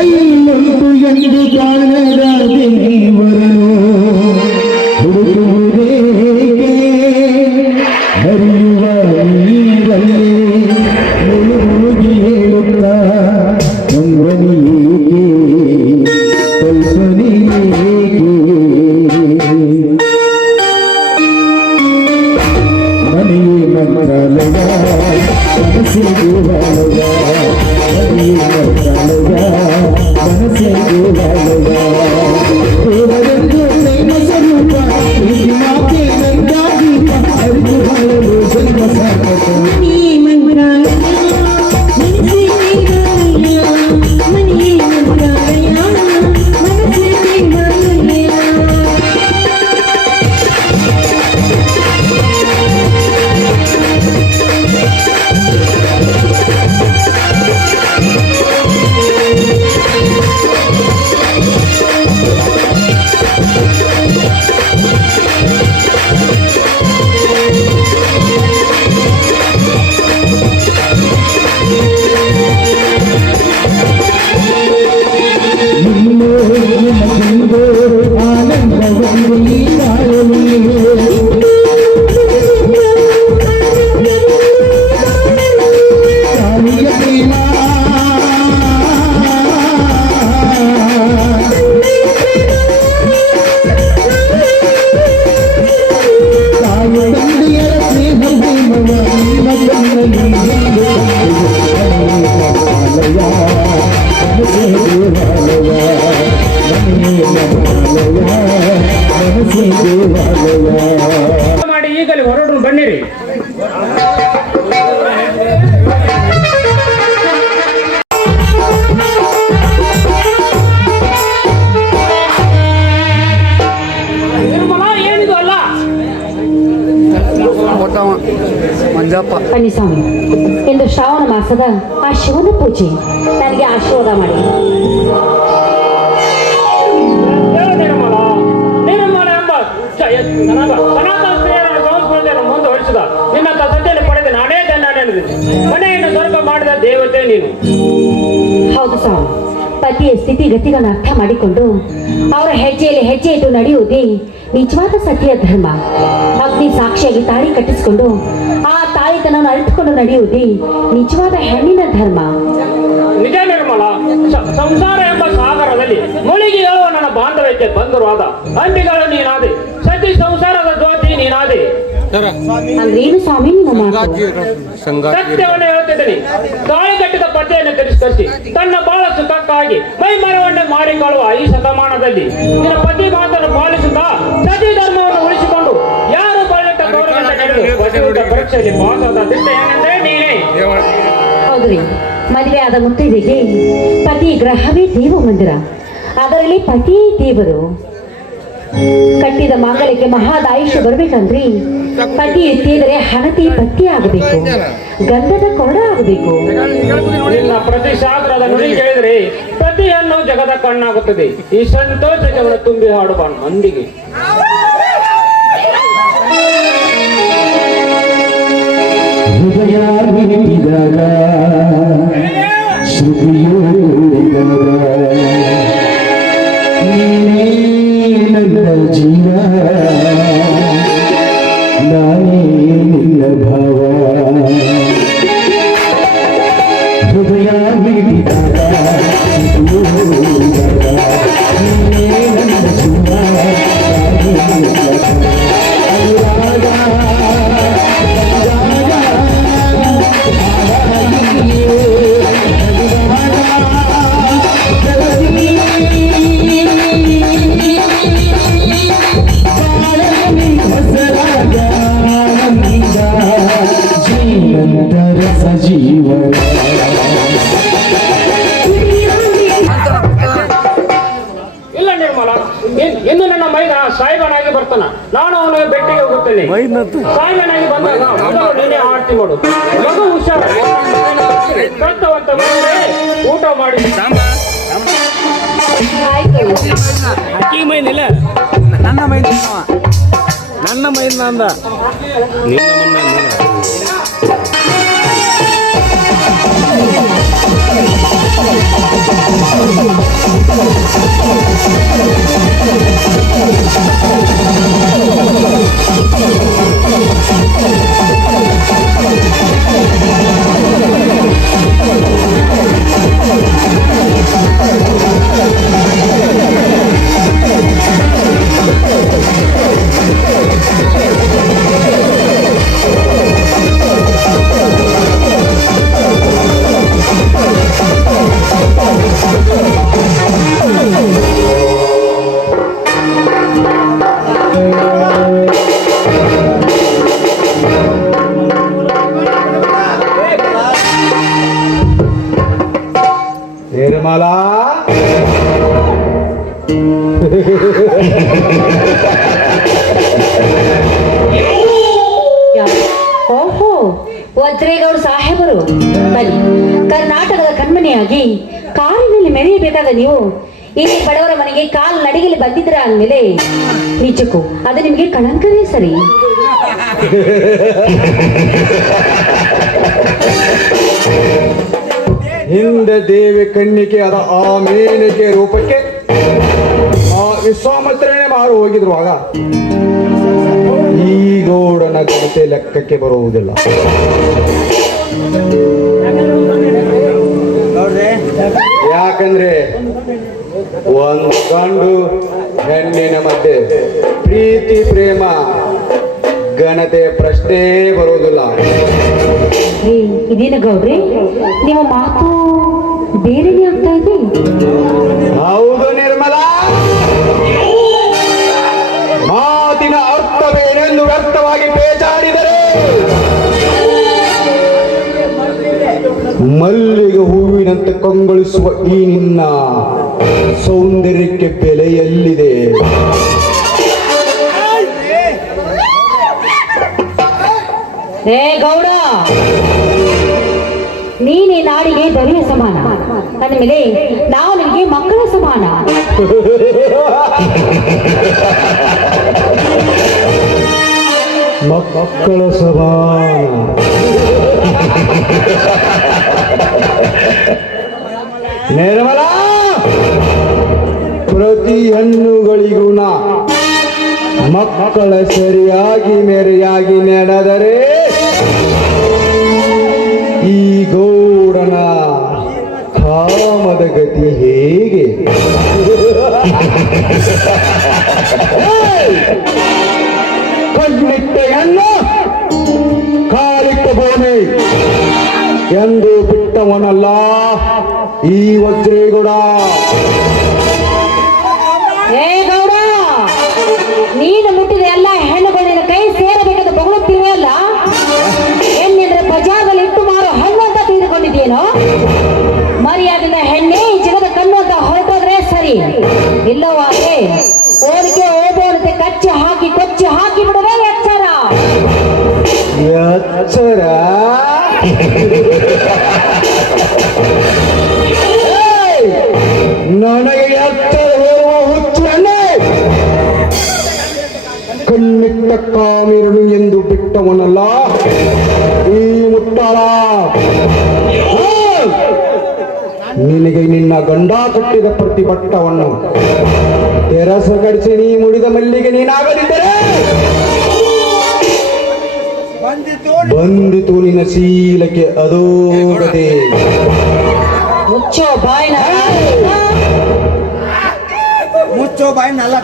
ಎಲ್ಲಂತೂ ಎಂದು ಕಾಣದ ದೇವರನು ಹುಡುಗುವುದೇಕೆ ಹರಿಯುವ ನೀರಲ್ಲಿ ಮುಳುಗಿ ಹೇಳುತ್ತ ಕಂಬನಿ ಏಕೆ ಕಲ್ಪನೆ ಏಕೆ ಮನೆಯೇ ಮಂತ್ರಾಲಯ ಮನಸ್ಸೇ ದೇವಾಲಯ ಮನೆಯೇ ಮಂತ್ರಾಲಯ ಮನಸ್ಸೇ ದೇವಾಲಯ ದೇವರೆಂದು ಪ್ರೇಮ ಸ್ವರೂಪ ಪ್ರೀತಿ ಮಾತೆ ನಂದಾದೀಪ ಅರಿತು ಬಾಳಲು ಜನ್ಮ ಸಾರ್ಥಕ ಮಾಡಿ ಈಗಲೇ ಹೊರಡ್ರು ಬನ್ನಿರಿ. ಏನಿದು ಅಲ್ಲ ಬನ್ನಿ ಸ್ವಾಮಿ, ಇಂದು ಶ್ರಾವಣ ಮಾಸದ ಆ ಶಿವನ ಪೂಜೆ, ನನಗೆ ಆಶೀರ್ವಾದ ಮಾಡಿ. ನಿರ್ಮಲ ಎಂಬ ಸನಾತನ ಸ್ತ್ರೀಯರನ್ನು ಸಂಸ್ಕೃತಿಯನ್ನು ಮುಂದುವರಿಸಿದ ನಿನ್ನಂತ ಸತ್ಯವನ್ನು ಪಡೆದ ನಾನೇ ಧನ್ಯನೆಂದಿದೆ. ಮನೆಯನ್ನು ಸ್ವರ್ಗ ಮಾಡಿದ ದೇವತೆ ನೀನು. ಹೌದು ಸ್ವಾಮಿ, ಪತಿಯ ಸ್ಥಿತಿಗತಿಗಳನ್ನು ಅರ್ಥ ಮಾಡಿಕೊಂಡು ಅವರ ಹೆಜ್ಜೆಯಲ್ಲಿ ಹೆಜ್ಜೆ ಇಟ್ಟು ನಡೆಯುವುದೇ ನಿಜವಾದ ಸತ್ಯ ಧರ್ಮ. ಅಗ್ನಿ ಸಾಕ್ಷಿಯಾಗಿ ತಾಳಿ ಕಟ್ಟಿಸಿಕೊಂಡು ಆ ತಾಳಿತನವನ್ನು ಅರಿತುಕೊಂಡು ನಡೆಯುವುದೇ ನಿಜವಾದ ಹೆಣ್ಣಿನ ಧರ್ಮ. ನಿಜ ನಿರ್ಮಲ, ಸಂಸಾರ ಎಂಬ ಸಾಗರದಲ್ಲಿ ಮುಳುಗಿ ಹೇಳುವ ನನ್ನ ಬಾಂಧವ್ಯಕ್ಕೆ ಬಂಧುವಾದ ಅಂಬಿಗಳು ನೀನಾದೆ, ಸತಿ ಸಂಸಾರದ ಜ್ಯೋತಿ ನೀನಾದೆ. ಅಂದ್ರೇನು ಸ್ವಾಮಿ ನಿಮ್ಮ ಮಾತು? ಸತ್ಯವನ್ನು ಹೇಳ್ತಿದ್ದೀನಿ. ತಾಳಿ ಕಟ್ಟಿದ ಪತಿಯನ್ನು ತಿರಸ್ಕರಿಸಿ ತನ್ನ ಬಾಳ ಸುಖಕ್ಕಾಗಿ ಮೈ ಮರವನ್ನೇ ಮಾಡಿಕೊಳ್ಳುವ ಈ ಶತಮಾನದಲ್ಲಿ ನಿನ್ನ ಪತಿ ಮಾತನ್ನು ಪಾಲಿಸುತ್ತಾ ಸತಿ ಧರ್ಮವನ್ನು ಉಳಿಸಿಕೊಂಡು ಯಾರು ಬಳಿತ ಗೌರವದಿಂದ ನಡೆದು ಪರೀಕ್ಷೆಯಲ್ಲಿ ಪಾಸಾದ ದಿಟ್ಟ ಏನೆಂದ್ರೆ ನೀನೇ. ಹೌದ್ರಿ, ಮದುವೆ ಆದ ಮುತ್ತೈದೆಗೆ ಪತಿ ಗ್ರಹವೇ ದೇವ ಮಂದಿರ, ಅದರಲ್ಲಿ ಪತಿಯೇ ದೇವರು. ಕಟ್ಟಿದ ಮಾಂಗಲ್ಯಕ್ಕೆ ಮಹಾದಾಯುಷ್ಯ ಬರ್ಬೇಕಂದ್ರಿ ಪತಿ ಎತ್ತಿದರೆ ಹಣತಿ ಪತ್ತಿ ಆಗಬೇಕು, ಗಂಧದ ಕೊರಡ ಆಗಬೇಕು. ನಿನ್ನ ಪ್ರತಿ ಶಾಸ್ತ್ರದ ನುಡಿ ಕೇಳಿದರೆ ಪತಿಯನ್ನು ಜಗದ ಕಣ್ಣಾಗುತ್ತದೆ. ಈ ಸಂತೋಷಕ್ಕೆ ಅವರ ತುಂಬಿ ಹಾಡುವ ಮಂದಿಗೆ ಹೃದಯ ಬಿಡಿದಾಗ ಶ್ರುತಿಯೋ ನೀನೇ ನನ್ನ ಜೀವ ನಾನೇ ನಿನ್ನ ಭಾವ ಹೃದಯ ಮಿಡಿದಾಗ ನೀನೇ ನನ್ನ ಜೀವ ಅನುರಾಗ ಸಜೀವನ ಇಲ್ಲ ನಿರ್ಮಲ, ಇನ್ನು ನನ್ನ ಮೈದ ಸಾಯಿಬನಾಗಿ ಬರ್ತಾನ. ನಾನು ಅವನ ಬೆಟ್ಟಿಗೆ ಹೋಗುತ್ತೇನೆ. ಸಾಯಿಬನಾಗಿ ಬಂದಾಗ ಮೊದಲು ನೀನೇ ಆರತಿ ಮಾಡು. ಮಗು ಹುಷಾರ, ಕರ್ತವಂತ ಊಟ ಮಾಡಿ. ಅಕ್ಕಿ ಮೈನಿಲ್ಲ, ನನ್ನ ಮೈನ್ ನನ್ನ ಮೈನ್ ಅಂದ. ನಿರ್ಮಲಾ ಓಹೋ, ವಜ್ರೇಗೌಡ ಸಾಹೇಬರು ಬನ್ನಿ. ಕರ್ನಾಟಕದ ಕಣ್ಮನೆಯಾಗಿ ಕಾರಿನಲ್ಲಿ ಮೆರೆಯಬೇಕಾದ ನೀವು ಇಲ್ಲಿ ಬಡವರ ಮನೆಗೆ ಕಾಲು ನಡಿಗೆಯಲ್ಲಿ ಬಂದಿದ್ರ ಅಂದ್ಮೇಲೆ ನಿಜಕ್ಕೂ ಅದು ನಿಮಗೆ ಕಳಂಕವೇ ಸರಿ. ಹಿಂದೆ ದೇವಿ ಕಣ್ಣಿಕೆ ಅದ ಆ ಮೇನಿಕೆ ರೂಪಕ್ಕೆ ಆ ವಿಶ್ವಾಮಿತ್ರನೇ ಮಾರು ಹೋಗಿದ್ರುವಾಗ ಈ ಗೌಡನ ಕತೆ ಲೆಕ್ಕಕ್ಕೆ ಬರುವುದಿಲ್ಲ. ಯಾಕಂದ್ರೆ ಒಂದು ಗಂಡು ಹೆಣ್ಣಿನ ಮಧ್ಯೆ ಪ್ರೀತಿ ಪ್ರೇಮ ಘನತೆ ಪ್ರಶ್ನೆ ಬರುವುದಿಲ್ಲ. ಇದೇನು ಗೌಡ್ರಿ, ನಿಮ್ಮ ಮಾತು ಬೇರೆನೇ ಆಗ್ತಾ ಇದೆ. ಹೌದು ನಿರ್ಮಲಾ, ಮಾತಿನ ಅರ್ಥವೇನೆಂದು ವ್ಯರ್ಥವಾಗಿ ಬೇಜಾರಿದರೆ ಮಲ್ಲಿಗೆ ಹೂವಿನಂತೆ ಕಂಗೊಳಿಸುವ ಈ ನಿನ್ನ ಸೌಂದರ್ಯಕ್ಕೆ ಬೆಲೆ ಎಲ್ಲಿದೆ? ಏ ಗೌಡ, ನೀನೇ ನಾಡಿಗೆ ದೊರೆಯ ಸಮಾನ ಅಂದಮೇಲೆ ನಾವು ನಿನಗೆ ಮಕ್ಕಳ ಸಮಾನ. ಮಕ್ಕಳ ಸಮಾನ ನಿರ್ಮಲಾ, ಪ್ರತಿ ಹೆಣ್ಣುಗಳಿಗೂ ಮಕ್ಕಳ ಸರಿಯಾಗಿ ಮೇರೆಯಾಗಿ ನಡೆದರೆ ಈ ಗೌಡನ ಕಾಮದ ಗತಿ ಹೇಗೆ? ಕಣ್ಣಿಟ್ಟ ಹೆಣ್ಣು ಕಾಲಿಟ್ಟ ಭೂಮಿ ಎಂದು ಬಿಟ್ಟವನಲ್ಲ ಈ ವಜ್ರೇಗೌಡ. ಏ ಗೌಡ, ನೀನು ಮುಟ್ಟಿದ ಎಲ್ಲ ಹೆಣ್ಣುಗಳು ನಿನ್ನ ಕೈ ಸೇರಬೇಕಂತ ಬೊಗಳುತ್ತಿವೆಯಲ್ಲ, ಹೆಣ್ಣಿದ್ರೆ ಬಜಾರ್ನಲ್ಲಿ ಇಟ್ಟು ಮಾರೋ ಹಣ್ಣು ಅಂತ ತಿಳಿದುಕೊಂಡಿದ್ದೇನೋ? ಮರ್ಯಾದೆಯಿಂದ ಹೆಣ್ಣೆ ಈ ಜಗದ ಕಣ್ಣು ಅಂತ ಹೊರಟೋದ್ರೆ ಸರಿ, ಇಲ್ಲವಾದ್ರೆ ಓದಿಕೆ ಓದೋಣತೆ ಕಚ್ಚಿ ಹಾಕಿ ಕೊಚ್ಚಿ ಹಾಕಿ ಬಿಡುವೆ. ಎಚ್ಚರ ಎಚ್ಚರ. ನನಗೆ ಎಚ್ಚರ ಹೇಳುವ ಹುಚ್ಚನ್ನೇ ಕಣ್ಣಿಟ್ಟ ಕಾಮಿರನು ಎಂದು ಬಿಟ್ಟವನಲ್ಲ ಈ ಮುಟ್ಟಾಳ. ನಿನಗೆ ನಿನ್ನ ಗಂಡ ಕಟ್ಟಿದ ಪ್ರತಿಭಟ್ಟವನ್ನು ತೆರಸಗಡಿಸಿ ನೀ ಮುಡಿದ ಮಲ್ಲಿಗೆ ನೀನಾಗದಿದ್ದರೆ ಬಂದಿತು ನಿನ್ನ ಶೀಲಕ್ಕೆ ಅಧೋಗತಿ. ಮುಚ್ಚೋ ಬಾಯ್ನ. ಮುಚ್ಚೋ ಬಾಯಿ ನಲ್ಲ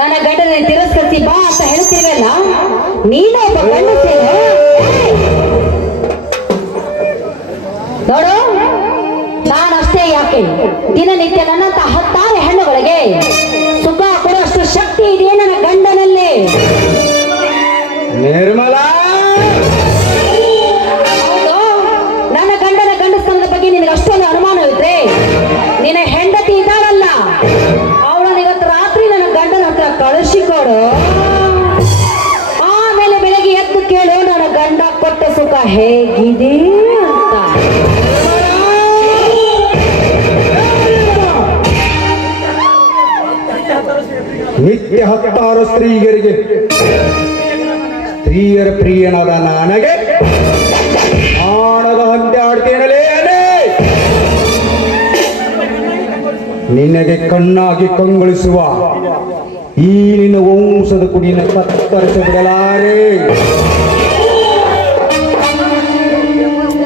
ನನ್ನ ಗಂಡನ ತಿರಸ್ಕರಿಸಿ ಬಾ ಅಂತ ಹೇಳ್ತೀವಲ್ಲ, ನೀನು ಒಬ್ಬ ಗಂಡಸೇನು? ನೋಡು, ನಾನಷ್ಟೇ ಯಾಕೆ ದಿನನಿತ್ಯ ನನ್ನಂತ ಹತ್ತಾರು ಹೆಣ್ಣುಗಳಿಗೆ ಸುಖ ಕೊಡುವಷ್ಟು ಶಕ್ತಿ ಇದೆಯೇ ನನ್ನ ಗಂಡನಲ್ಲಿ. ನಿರ್ಮಲಾ, ಹೌದು, ನನ್ನ ಗಂಡನ ಗಂಡಸ್ತನದ ಬಗ್ಗೆ ನಿನಗೆ ಅಷ್ಟೊಂದು ಅನುಮಾನವಿದ್ರೆ ನಿನ್ನ ಹೆಂಡತಿ ಇದ್ದಾಳಲ್ಲ, ಅವಳನ್ನ ಇವತ್ತು ರಾತ್ರಿ ನನ್ನ ಗಂಡನ ಹತ್ರ ಕಳಿಸಿಕೊಡು. ಆಮೇಲೆ ಬೆಳಗ್ಗೆ ಎದ್ದು ಕೇಳು ನನ್ನ ಗಂಡ ಕೊಟ್ಟ ಸುಖ ಹೇಗಿದೆ ಅಂತ. ನಿತ್ಯ ಹತ್ತಾರು ಸ್ತ್ರೀಯರಿಗೆ ಸ್ತ್ರೀಯರ ಪ್ರಿಯನಾದ ನನಗೆ ಆಣದ ಹಂತೆ ಆಡ್ತೇನಲೇ ಅಲೇ. ನಿನಗೆ ಕಣ್ಣಾಗಿ ಕಂಗೊಳಿಸುವ ಈ ನಿನ್ನ ವಂಶದ ಕುಡಿನ ಕತ್ತರಿಸಿ ಬಿಡಲಾರೆ.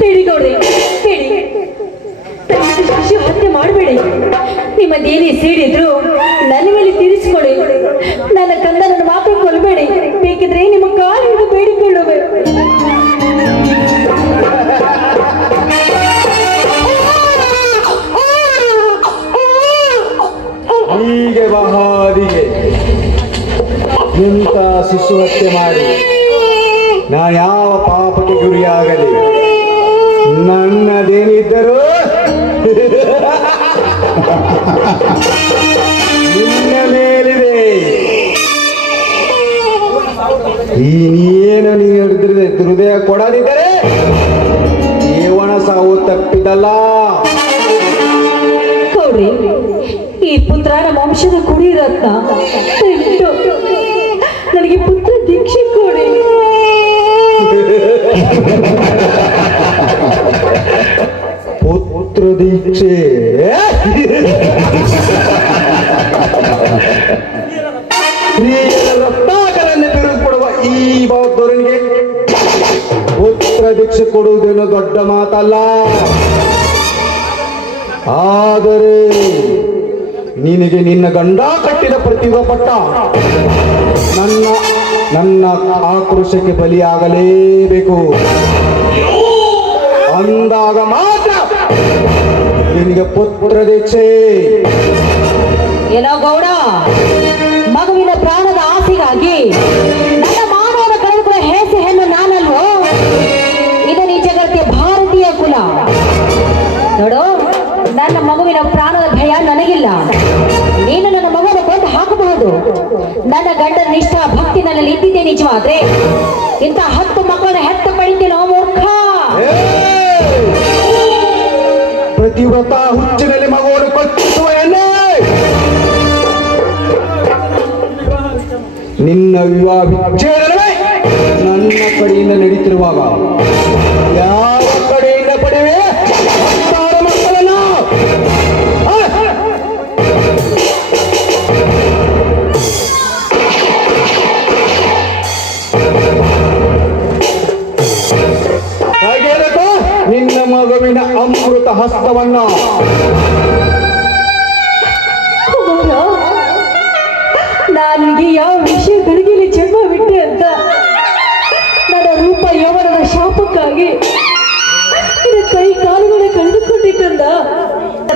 ಬೇಡಿ ಗೌಡ್ರಿ, ಬೇಡಿ, ದಯವಿಟ್ಟು ಶಿಶು ಹತ್ಯೆ ಮಾಡಬೇಡಿ. ನಿಮ್ಮದೇನೇ ಸೇರಿದ್ರು ನನ್ನ ಮೇಲೆ ತೀರಿಸಿಕೊಳ್ಳಿ. ನನ್ನ ಕಂದನನ್ನು ಮಾತ್ರ ಕೊಲ್ಲಬೇಡಿ. ಬೇಕಿದ್ರೆ ನಿಮ್ಮ ಕಾಲಿಗೆ ಬೇಡಿಕೊಳ್ಳುವೆ. ಹೀಗೆ ಬಹಾದಿಗೆ ಇಂಥ ಶಿಶು ಹತ್ಯೆ ಮಾಡಿ ನಾನು ಯಾವ ಪಾಪಕ್ಕೆ ಗುರಿಯಾಗಲಿ, ನನ್ನದೇನಿದ್ದರೂ ನಿನ್ನ ಮೇಲಿದೆ. ಈ ನೀನು ಹೃದಯ ಕೊಡದಿದ್ದರೆ ಜೀವನ ಸಾವು ತಪ್ಪಿದಲ್ಲ. ಗೌಡ್ರಿ, ಈ ಪುತ್ರ ನಮ್ಮ ವಂಶದ ಕುಡಿರತ್ನ. ದಯವಿಟ್ಟು ನನಗೆ ಪುತ್ರ ದೀಕ್ಷೆ ಕೊಡಿ. ಪುತ್ರ ದೀಕ್ಷೆ ರತ್ನಾಕರನ್ನು ಬಿರುದು ಕೊಡುವ ಈ ಬೌದ್ಧರಿಗೆ ಪುತ್ರ ದೀಕ್ಷೆ ಕೊಡುವುದೇನು ದೊಡ್ಡ ಮಾತಲ್ಲ. ಆದರೆ ನಿನಗೆ ನಿನ್ನ ಗಂಡ ಕಟ್ಟಿದ ಪ್ರತಿಭಾ ಪಟ್ಟ ನನ್ನ ಆಕ್ರೋಶಕ್ಕೆ ಬಲಿಯಾಗಲೇಬೇಕು. ಅಂದಾಗ ಮಾತ್ರ ನಿನಗೆ ಪುತ್ರ ದೀಕ್ಷೆ. ಏನೋ ಗೌಡ, ಮಗುವಿನ ಪ್ರಾಣದ ಆಸೆಗಾಗಿ ನನ್ನ ಮಾನವನ ಕಳೆದುಕೊಳ್ಳೋ ಹೇಸಿ ಹೆಣ್ಣು ನಾನಲ್ವೋ? ಇದು ಈ ಜಗತ್ತಿಯ ಭಾರತೀಯ ಕುಲ. ನೋಡು, ನನ್ನ ಮಗುವಿನ ಪ್ರಾಣದ ಭಯ ನನಗಿಲ್ಲ. ನೀನು ನನ್ನ ಮಗುವನ್ನು ಕೊಂದು ಹಾಕಬಹುದು. ನನ್ನ ಗಂಡನ ನಿಷ್ಠ ಭಕ್ತಿ ನನ್ನಲ್ಲಿ ಇದ್ದಿದ್ದೇ ನಿಜವಾದ್ರೆ ಇಂಥ 10 ಮಕ್ಕಳನ್ನ ಹೆತ್ತ ಪಡಿತೀನೋ ಮೂರ್ಖ. ಪ್ರತಿವ್ರತ ಹುಚ್ಚಿನಲ್ಲಿ ಮಗುವನ್ನು ಕೊಚ್ಚಿಸುವ ಎಣ್ಣೆ. ನಿನ್ನ ವಿವಾಹ ವಿಚ್ಛೇದನವೇ ನನ್ನ ಕಡೆಯಿಂದ ನಡೀತಿರುವಾಗ ಯಾವ ಕಡೆಯಿಂದ ಪಡೆಯುವೆ 10 ಮಕ್ಕಳನ್ನು? ಹಾಗೇನಕ್ಕೋ ನಿನ್ನ ಮಗುವಿನ ಅಮೃತ ಹಸ್ತವನ್ನ ನನಗೆ ಯಾವ ವಿಷಯಗಳಿಗೆ ಜನ್ಮ ಬಿಟ್ಟೆ ಅಂತ ನನ್ನ ರೂಪ ಯೌವನದ ಶಾಪಕ್ಕಾಗಿ ನಿನ್ನ ಕೈ ಕಾಲುಗಳ ಕಳೆದುಕೊಂಡಿದ್ದಂದ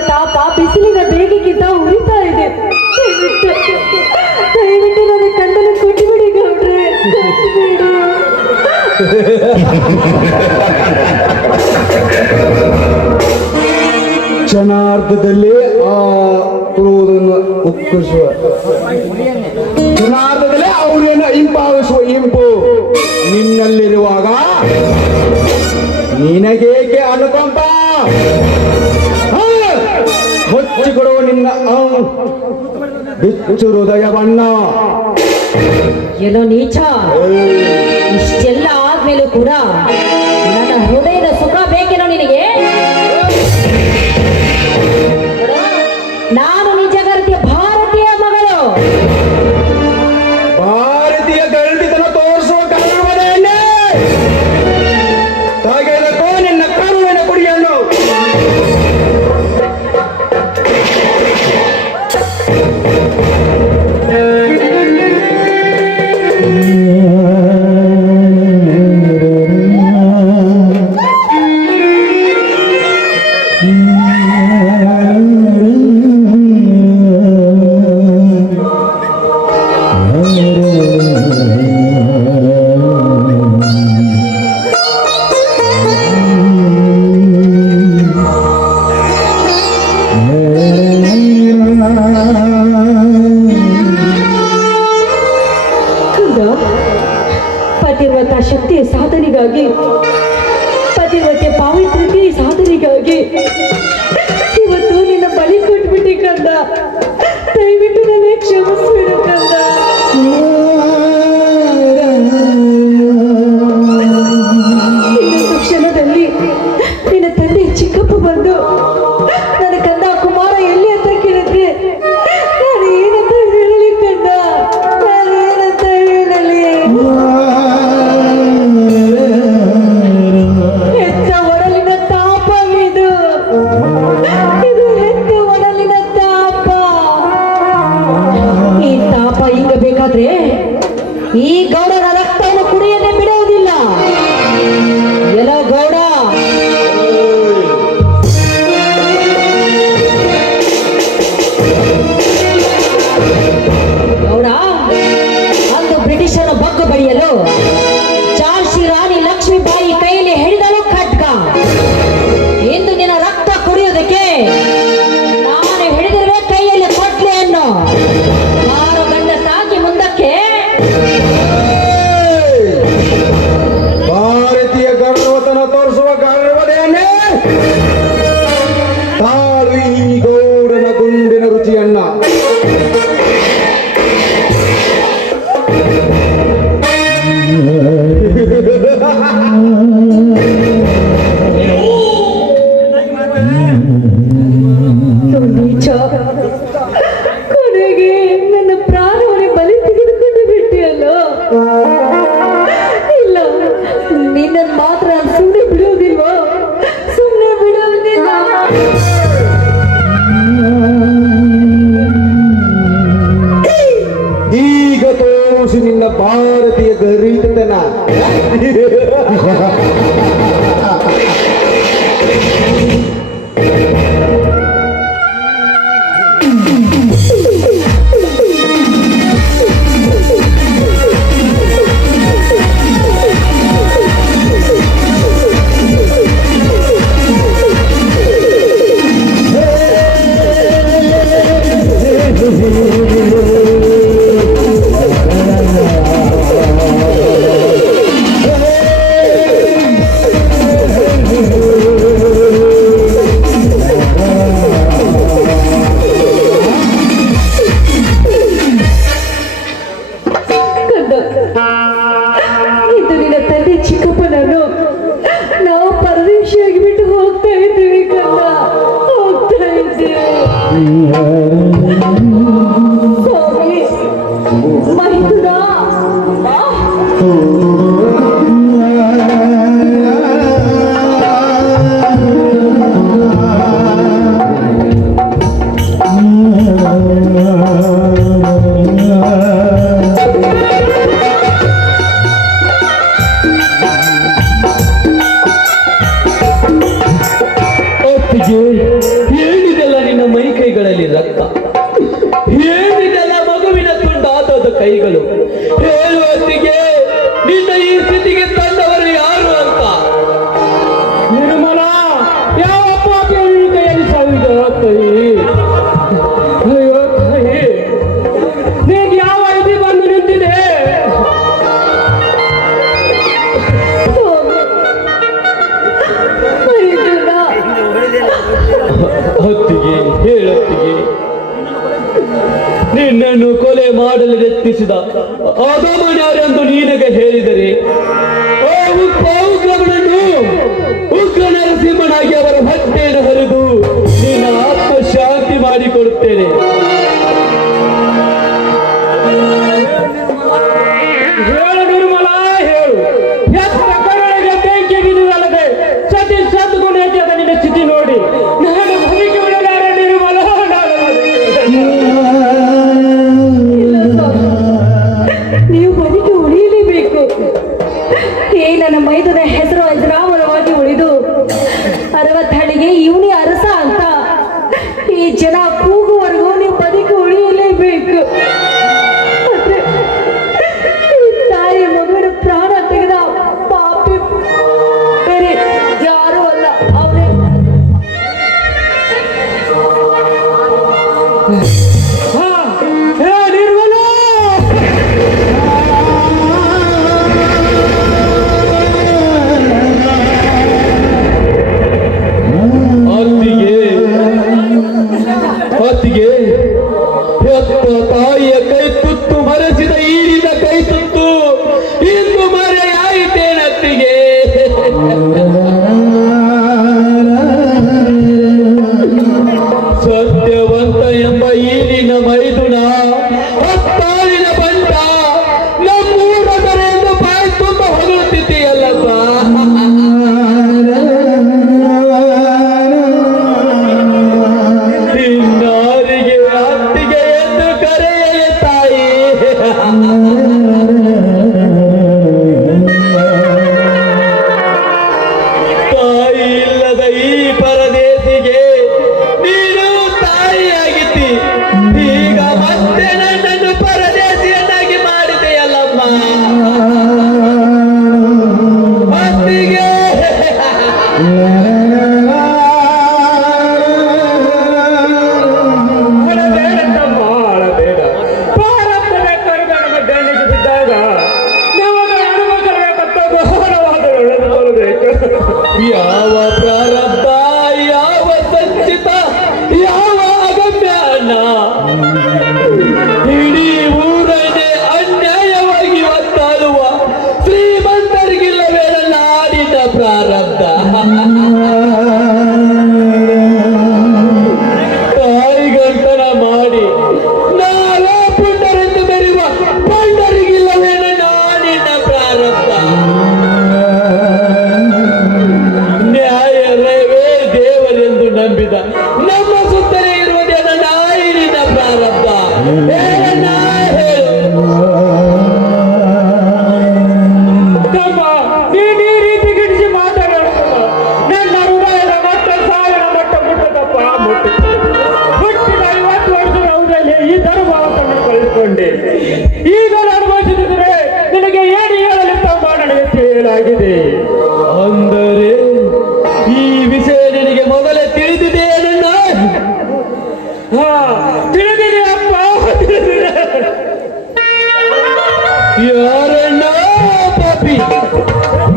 ತಾಪ ಬಿಸಿಲಿನ ಬೇಗಕ್ಕಿಂತ ಉರಿತಾ ಇದೆ. ದಯವಿಟ್ಟು ನನ್ನ ಕಣ್ಣನ್ನು ಕೊಟ್ಟುಬಿಡಿ ಗೌಡ್ರೆ, ಕೊಟ್ಟುಬಿಡಿ. ಕ್ಷಣಾರ್ಧದಲ್ಲಿ ಆ ಕ್ರೋಧವನ್ನು ಉಕ್ಕರಿಸುವ, ಕ್ಷಣಾರ್ಧದಲ್ಲಿ ಅವರನ್ನು ಹಿಂಪಾವಿಸುವ ಇಂಪು ನಿನ್ನಲ್ಲಿರುವಾಗ ನಿನಗೇಕೆ ಅನುಕಂಪ? ಹೊಚ್ಚಿಕೊಡುವ ನಿನ್ನ ಬಿಚ್ಚು ಹೃದಯವನ್ನ. ಏನೋ ನೀಚ, ಇಷ್ಟೆಲ್ಲ ಆದ್ಮೇಲೂ ಕೂಡ ನನ್ನ ಹೃದಯದ ಸುಖ ಬೇಕೇನೋ ನಿನಗೆ? ನಾನು ನಿಜಗರ್ತಿಯ ಭಾರತೀಯ ಮಗಳು. ಭಾರತೀಯ ಗಂಡಿತನ ತೋರಿಸುವ ಕಾರಣವೇ ಪತಿವ್ರತ ಶಕ್ತಿಯ ಸಾಧನೆಗಾಗಿ, ಪತಿವ್ರತೆ ಪಾವಿತ್ರ್ಯತೆಯ ಸಾಧನೆಗಾಗಿ ಇವತ್ತು ನಿನ್ನ ಬಲಿ ಕೊಟ್ಬಿಟ್ಟೆ ಕಂದ. ದಯವಿಟ್ಟು ನನಗೆ ಕ್ಷಮಿಸ್ಬಿಡು ಕಂದ. ಇನ್ನೊಂದು ಕ್ಷಣದಲ್ಲಿ ನಿನ್ನ ತಂದೆ ಚಿಕ್ಕಪ್ಪ ಬಂದು ನನ್ನ ಕಂದ ಕುಮಾರ ಎಲ್ಲಿ ಅಂತ ಕೇಳಿದ್ರೆ ನಾನು ಏನಂತ ಹೇಳಲಿ ಕಂದ, ನಾನು ಏನಂತ ಹೇಳಲಿ? ಹೆತ್ತ ಒಡಲಿನ ತಾಪವಿದು, ಇದು ಹೆತ್ತ ಒಡಲಿನ ತಾಪ. ಈ ತಾಪ ಹಿಂಗ ಬೇಕಾದ್ರೆ ಈ ಗೌಡನ ರಕ್ತವನ್ನು ಕುಡಿಯದೆ ಬಿಡುವುದಿಲ್ಲ. ಎಲ್ಲ ಗೌಡ, ಗೌಡ, ಅಂದು ಬ್ರಿಟಿಷರ ಬಗ್ಗ ಬಡಿಯಲು ಝಾನ್ಸಿ ರಾಣಿ ಲಕ್ಷ್ಮೀಬಾಯಿ ಕೈಯಲ್ಲಿ ಹಿಡಿದಳು ಖಡ್ಗ. ಇಂದು ನಿನ್ನ ರಕ್ತ ಕುಡಿಯೋದಕ್ಕೆ ನಾನು ಹಿಡಿದಿರುವೆ ಕೈಯಲ್ಲಿ ಕೊಟ್ಲೆಯನ್ನು. ಆರು ಗಂಡ ಸಾಕಿ ಮುಂದಕ್ಕೆ ಭಾರತೀಯ ಗರ್ವತನ ತೋರಿಸುವ ಗರ್ವದೇನೆ ತಾಳು ಈ ಗೌಡನ ಗುಂಡಿನ ರುಚಿಯನ್ನ. ನೀಚ, ಕೊನೆಗೆ ನನ್ನ ಪ್ರಾಣವನ್ನೇ ಬಲಿ ತೆಗೆದುಕೊಂಡು ಬಿಟ್ಟಿಯಲ್ಲೋ. ಇಲ್ಲ, ನಿನ್ನನ್ನು ಮಾತ್ರ ನಾನು ಸುಮ್ಮನೆ ಬಿಡುವುದಿಲ್ವೋ? ಸುಮ್ಮನೆ ಬಿಡುವುದಿಲ್ಲ. ಈಗ ತೋರಿಸಿ ನಿನ್ನ ಭಾರತೀಯ ಗರಿತನ. ಇದು ನಿನ್ನ ತಂದೆ ಚಿಕ್ಕಪ್ಪನನ್ನು ನಾವು ಪರದೇಶಿಯಾಗಿ ಬಿಟ್ಟು ಹೋಗ್ತಾ ಇದ್ದೀವಿ ಕಂದ, ಹೋಗ್ತಾ ಇದ್ದೀವಿ. ಸ್ವಾಮಿ ಮೈದುನ, ಏನಿದೆಲ್ಲ ನಿನ್ನ ಮೈ ಕೈಗಳಲ್ಲಿ ರಕ್ತ, ಏನಿದೆಲ್ಲ ಮಗುವಿನ ತುಂಡಾದ ಕೈಗಳು. ಹೇಳುವತ್ತಿಗೆ ನಿನ್ನ ಈ ಸ್ಥಿತಿಗೆ ತಂದವರು ಯಾರು ಅಂತ. ನಿರ್ಮಲ, ಯಾವ ಪಾಪಿಯ ಕೈಯಲ್ಲಿ ಸಾವಿದ ತಾಯಿ? ಅಯ್ಯೋ ತಾಯಿ, ನೀಗೆ ಯಾವ ಇದು ಬಂದು ನಿಂತಿದೆ? ಹೊತ್ತಿಗೆ ಹೇಳೊತ್ತಿಗೆ ನಿನ್ನನ್ನು ಕೊಲೆ ಮಾಡಲು ಯತ್ನಿಸಿದ ಅಧಮನ್ಯಾರೆಂದು ನೀನಗೆ ಹೇಳಿದರೆ ಉಗ್ರನನ್ನು ಉಗ್ರ ನರಸಿಂಹನಾಗಿ ಅವರ ಹೊಟ್ಟೆಯನ್ನು ಹರಿದು ನಿನ್ನ ಆತ್ಮ ಶಾಂತಿ ಮಾಡಿಕೊಡುತ್ತೇನೆ. ಹೇಳು ನಿರ್ಮಲ, ಹೇಳು. ಎತ್ತರ ಕರುಳಿಗೆ ಬೆಂಕಿಗಿರುವುದಲ್ಲದೆ ಸತಿ ಸತ್ತುಕೊಂಡು ಹೆಚ್ಚಾದ ನಿನ್ನ ಸ್ಥಿತಿ ನೋಡಿ ನಾನು ಬದುಕಿ ಬಿಡಲಾರೆ ನಿರ್ಮಲ, ನಾನು ಇಲ್ಲ ಸ್ವಾಮಿ, ನೀವು ಬದುಕಿ ಉಳಿಯಲೇಬೇಕು. ಏ ನನ್ನ ಮೈದುನ ಹೆಸರು ಅಜರಾಮರವಾಗಿ ಉಳಿದು 60 ಹಳ್ಳಿಗೆ ಇವನೇ ಅರಸ ಅಂತ ಈ ಜನ ಕೂಗುವವರೆಗೂ ನೀವು ಬದುಕಿ ಉಳಿಯಲೇಬೇಕು. ಆದ್ರೆ ಈ ತಾಯಿ ಮಗುವಿನ ಪ್ರಾಣ ತೆಗೆದ ಪಾಪಿ ಬೇರೆ ಯಾರೂ ಅಲ್ಲ, ಅವರೇ. ನಿರ್ಮಲ, ಆಯಿತೇನತ್ತಿಗೆ ಸತ್ಯವಂತ ಎಂಬ ಈರಿನ ಮೈದುನ ಹತ್ತಾಳಿನ ಬಂಟ ನಮ್ಮೂರ ದೊರೆಯನ್ನು ಬಾಯಿ ತುಂಬ ಹೊಗಳುತ್ತಿದ್ದೀಯಲ್ಲಪ್ಪ. ಇನ್ನಾರಿಗೆ ಅತ್ತಿಗೆ ಎಂದು ಕರೆಯೇ ತಾಯಿ. ತಾಯಿ ಇಲ್ಲದ ಈ ಪರದೇಶಿಗೆ ನೀನು ತಾಯಿಯಾಗಿದ್ದಿ, ಈಗ ಮತ್ತೆ ನನ್ನನ್ನು ಪರದೇಶಿಯನ್ನಾಗಿ ಮಾಡಿದೆಯಲ್ಲಮ್ಮ. ಅತ್ತಿಗೆ ಅಳಬೇಡ ತಮ್ಮ, ಅಳಬೇಡ. ಪ್ರಾರಬ್ಧದ ಕರುಗಣದ ಬೆನ್ನಿಗೆ ಬಿದ್ದಾಗ ನಮಗೆ ಅನುಭವಿಸಬೇಕಂತ ಘೋರವಾದ ಉಳಿದುಕೊಳ್ಳಬೇಕು. ಯಾವ ಪ್ರಾರಬ್ಧ, ಯಾವ ಸಂಚಿತ, ಯಾವ ಅಗಮ್ಯ ಅನ್ನ. ಇಡೀ ಊರನ್ನೇ ಅನ್ಯಾಯವಾಗಿ ಒತ್ತಾಡುವ ಶ್ರೀಮಂತರಿಗಿಲ್ಲವೇ ನನ್ನ ಆಡಿದ ಪ್ರಾರಬ್ಧ. ತಾಯಿಗಂತನ ಮಾಡಿ ನಾವೇ ಪುಂಡರೆಂದು ಬೆರೆಯುವ ಪಂಡರಿಗಿಲ್ಲವೇ ನನ್ನ ಆಡಿನ ಪ್ರಾರಬ್ಧ. ನ್ಯಾಯವೇ ದೇವರೆಂದು ನಂಬಿದ ನಮ್ಮ ಸುತ್ತಲೇ ಇರುವುದೇ ನನ್ನ ಆಯಿರಿನ ಪ್ರಾರಬ್ಧ. ಹೇಳಣ್ಣ, ಹೇಳು. ತಮ್ಮ, ನೀನು ಈ ರೀತಿ ಗಿಡಿಸಿ ಮಾತನಾಡುತ್ತಮ್ಮ. ನನ್ನ ಹೃದಯದ ಮಟ್ಟ ಸಾವಿರ ಮಟ್ಟ ಮುಟ್ಟದಪ್ಪ, ಮುಟ್ಟಿದ 50 ವರ್ಷದ ಅವರಲ್ಲಿ ಈ ಧರ್ಮವನ್ನು ಕಳೆದುಕೊಂಡೆ. ಈಗ ಅನುಭವಿಸಿದರೆ ನಿನಗೆ ಏನು ಹೇಳಲು ತಮ್ಮ ನನಗೆ ತಿಳಿಯಲಾಗಿದೆ. ಅಂದರೆ ಈ ವಿಷಯ ನಿನಗೆ ಮೊದಲೇ ತಿಳಿದಿದೆ ನನ್ನ. ಹಾ, ತಿಳಿದಿದೆ ಅಪ್ಪ, ತಿಳಿದಿದೆ. ಯಾರಣ್ಣ ಪಾಪಿ?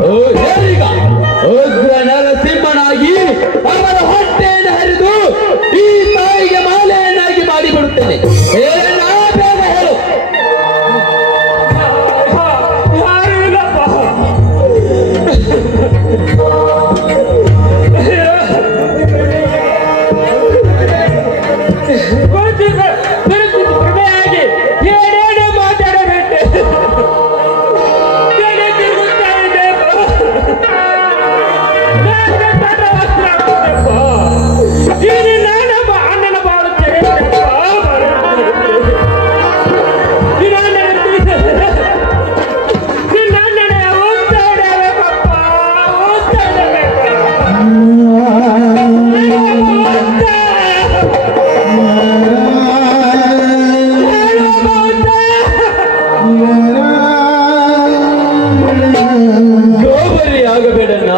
ಓ ಹೇರಿಗ ಉಗ್ರ ನರಸಿಂಹನಾಗಿ ಅವರ ಹೊಟ್ಟೆಯನ್ನು ಹರಿದು ಈ ತಾಯಿಗೆ ಮಾಲೆಯನ್ನಾಗಿ ಮಾಡಿಬಿಡುತ್ತೇನೆ. ಹೇಳಣ್ಣ, ಬೇಗ ಹೇಳು. ಹಾ, ಯಾರು ಇಲ್ಲಪ್ಪ. ಪರಿಸ್ಥಿತಿ ಕೃಪೆಯಾಗಿ ಏನೇನೋ ಮಾತಾಡಬೇಕೆ. ತಲೆ ತಿರುಗುತ್ತಾ ಇದೆ ಅಪ್ಪ. ನನ್ನ ತಲೆ ವಸ್ತ್ರ ಹಾಕಿದೆಪ್ಪ. ಇದು ನಾನೊಬ್ಬ ಅಣ್ಣನ ಬಾಳು ತೆರೆದಪ್ಪ. ಇದು ಅಣ್ಣನ ತಿಳಿಸಿದೆ. ನಿನ್ನ ಅಣ್ಣನ ಒತ್ತಾಡಬೇಕಪ್ಪ, ಒತ್ತಾಡಬೇಕು. ಗೋಬರಿ ಆಗಬೇಡಣ್ಣ,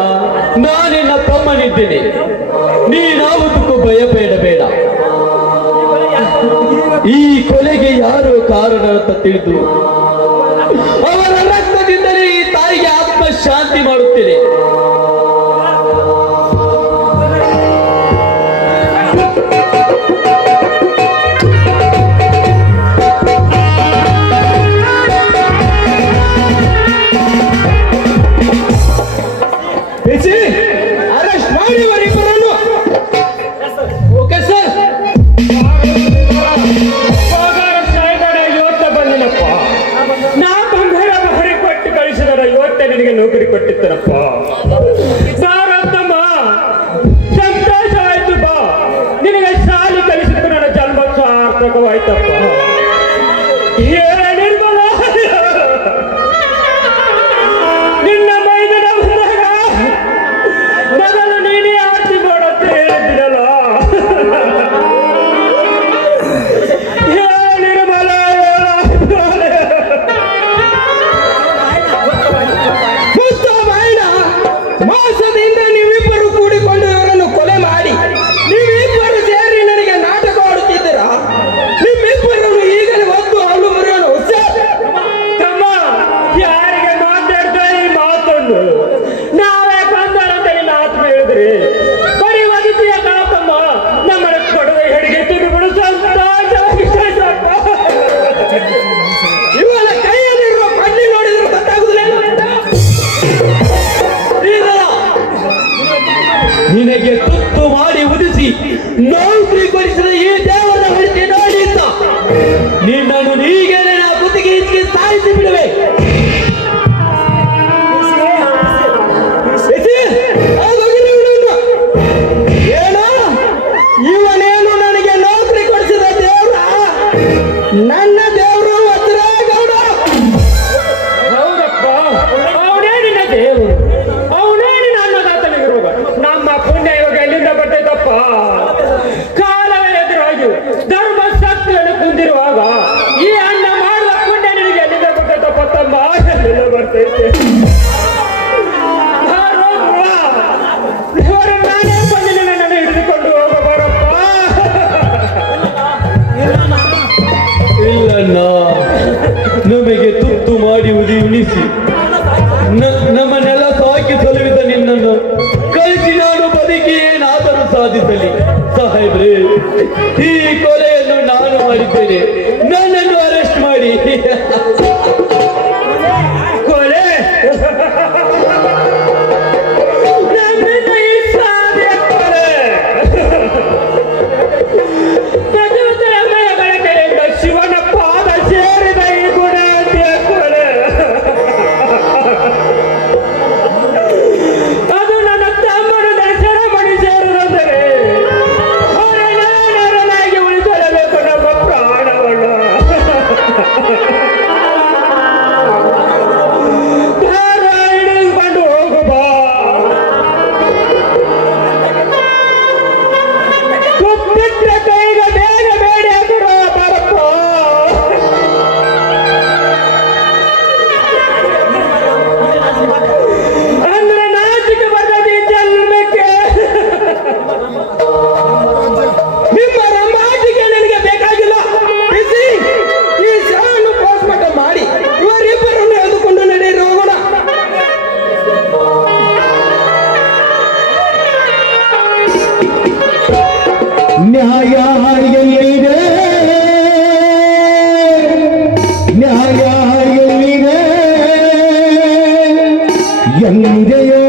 ನಾನಿನ್ನ ತಮ್ಮನಿದ್ದೇನೆ. ನೀನಾವುದಕ್ಕೂ ಭಯಬೇಡಬೇಡ. ಈ ಕೊಲೆಗೆ ಯಾರು ಕಾರಣ ಅಂತ ತಿಳಿದು ಅವರ ರಕ್ತದಿಂದಲೇ ಈ ತಾಯಿಗೆ ಆತ್ಮ ಶಾಂತಿ ಮಾಡುತ್ತೇನೆ. ಅರೆಸ್ಟ್ ಮಾಡಿ ಅವರಿಬ್ಬರನ್ನು. Okay sir. ಸಾಯ್ದಾಡ ಇವತ್ತ ಬಂದಿನಪ್ಪ. ನಾ ಬಂಗಾರ ಬಾರಿ ಕೊಟ್ಟು ಕಳಿಸಿದಾರ ಇವತ್ತೇ ನಿನಗೆ ನೌಕರಿ ಕೊಟ್ಟಿದ್ದನಪ್ಪ. ಸಾರತ್ತಮ್ಮ, ಸಂತೋಷ ಆಯ್ತು ಬಾ. ನಿನಗೆ ಶಾಲೆ ಕಲಿಸಿದ್ದು ನನ್ನ ಜನ್ಮ ಸಾರ್ಥಕವಾಯ್ತಪ್ಪ. ನಿರ್ಮಲ, ನಿನ್ನ ಮೈದನ ಬಂದಾಗ ಮೊದಲು ನೀನೇ ಆರ್ತಿ ಮಾಡೋದು ಹೇಳಿದ್ದೀರಲ್ಲ. ನಿರ್ಮಲ, ಮೋಸದಿಂದ ನೀವಿಬ್ಬರು ಕೂಡಿಕೊಂಡು ಇವರನ್ನು ಕೊಲೆ ಮಾಡಿ ನೀವಿಬ್ಬರು ಸೇರಿ ನನಗೆ ನಾಟಕ ಆಡುತ್ತಿದ್ದೀರಾ? ನಿಮ್ಮಿಬ್ಬರನ್ನು ಈಗಲೇ ಒದ್ದು ಅವಳು ಮುರಿಯೋನು. ತಮ್ಮ, ಯಾರಿಗೆ ಮಾತಾಡ್ತಾ ಈ ಮಾತನ್ನು ನಾವೇ ಕಂದಾರಂತ ನಿನ್ನ ಆತ್ಮ ಹೇಳಿದ್ರಿ. ಬರೀ ಒದಿತೀಯ ಕಾತಮ್ಮ, ನಮ್ಮನ್ನ ಕೊಡದೆ ಹೆಡಿಗೆ ತಿರುಗಿಬಿಡು. ಸಂತೋಷವಾಗಿ ಸಾಕಪ್ಪ. ಇವನ ಕೈಯಲ್ಲಿರುವ ಕಣ್ಣಿ ನೋಡಿದ್ರೆ ಗೊತ್ತಾಗುದಿಲ್ಲ. ನ್ಯಾಯ ಎಲ್ಲಿದೆ ನ್ಯಾಯ ಎಲ್ಲಿದೆ ಎಲ್ಲಿದೆಯೋ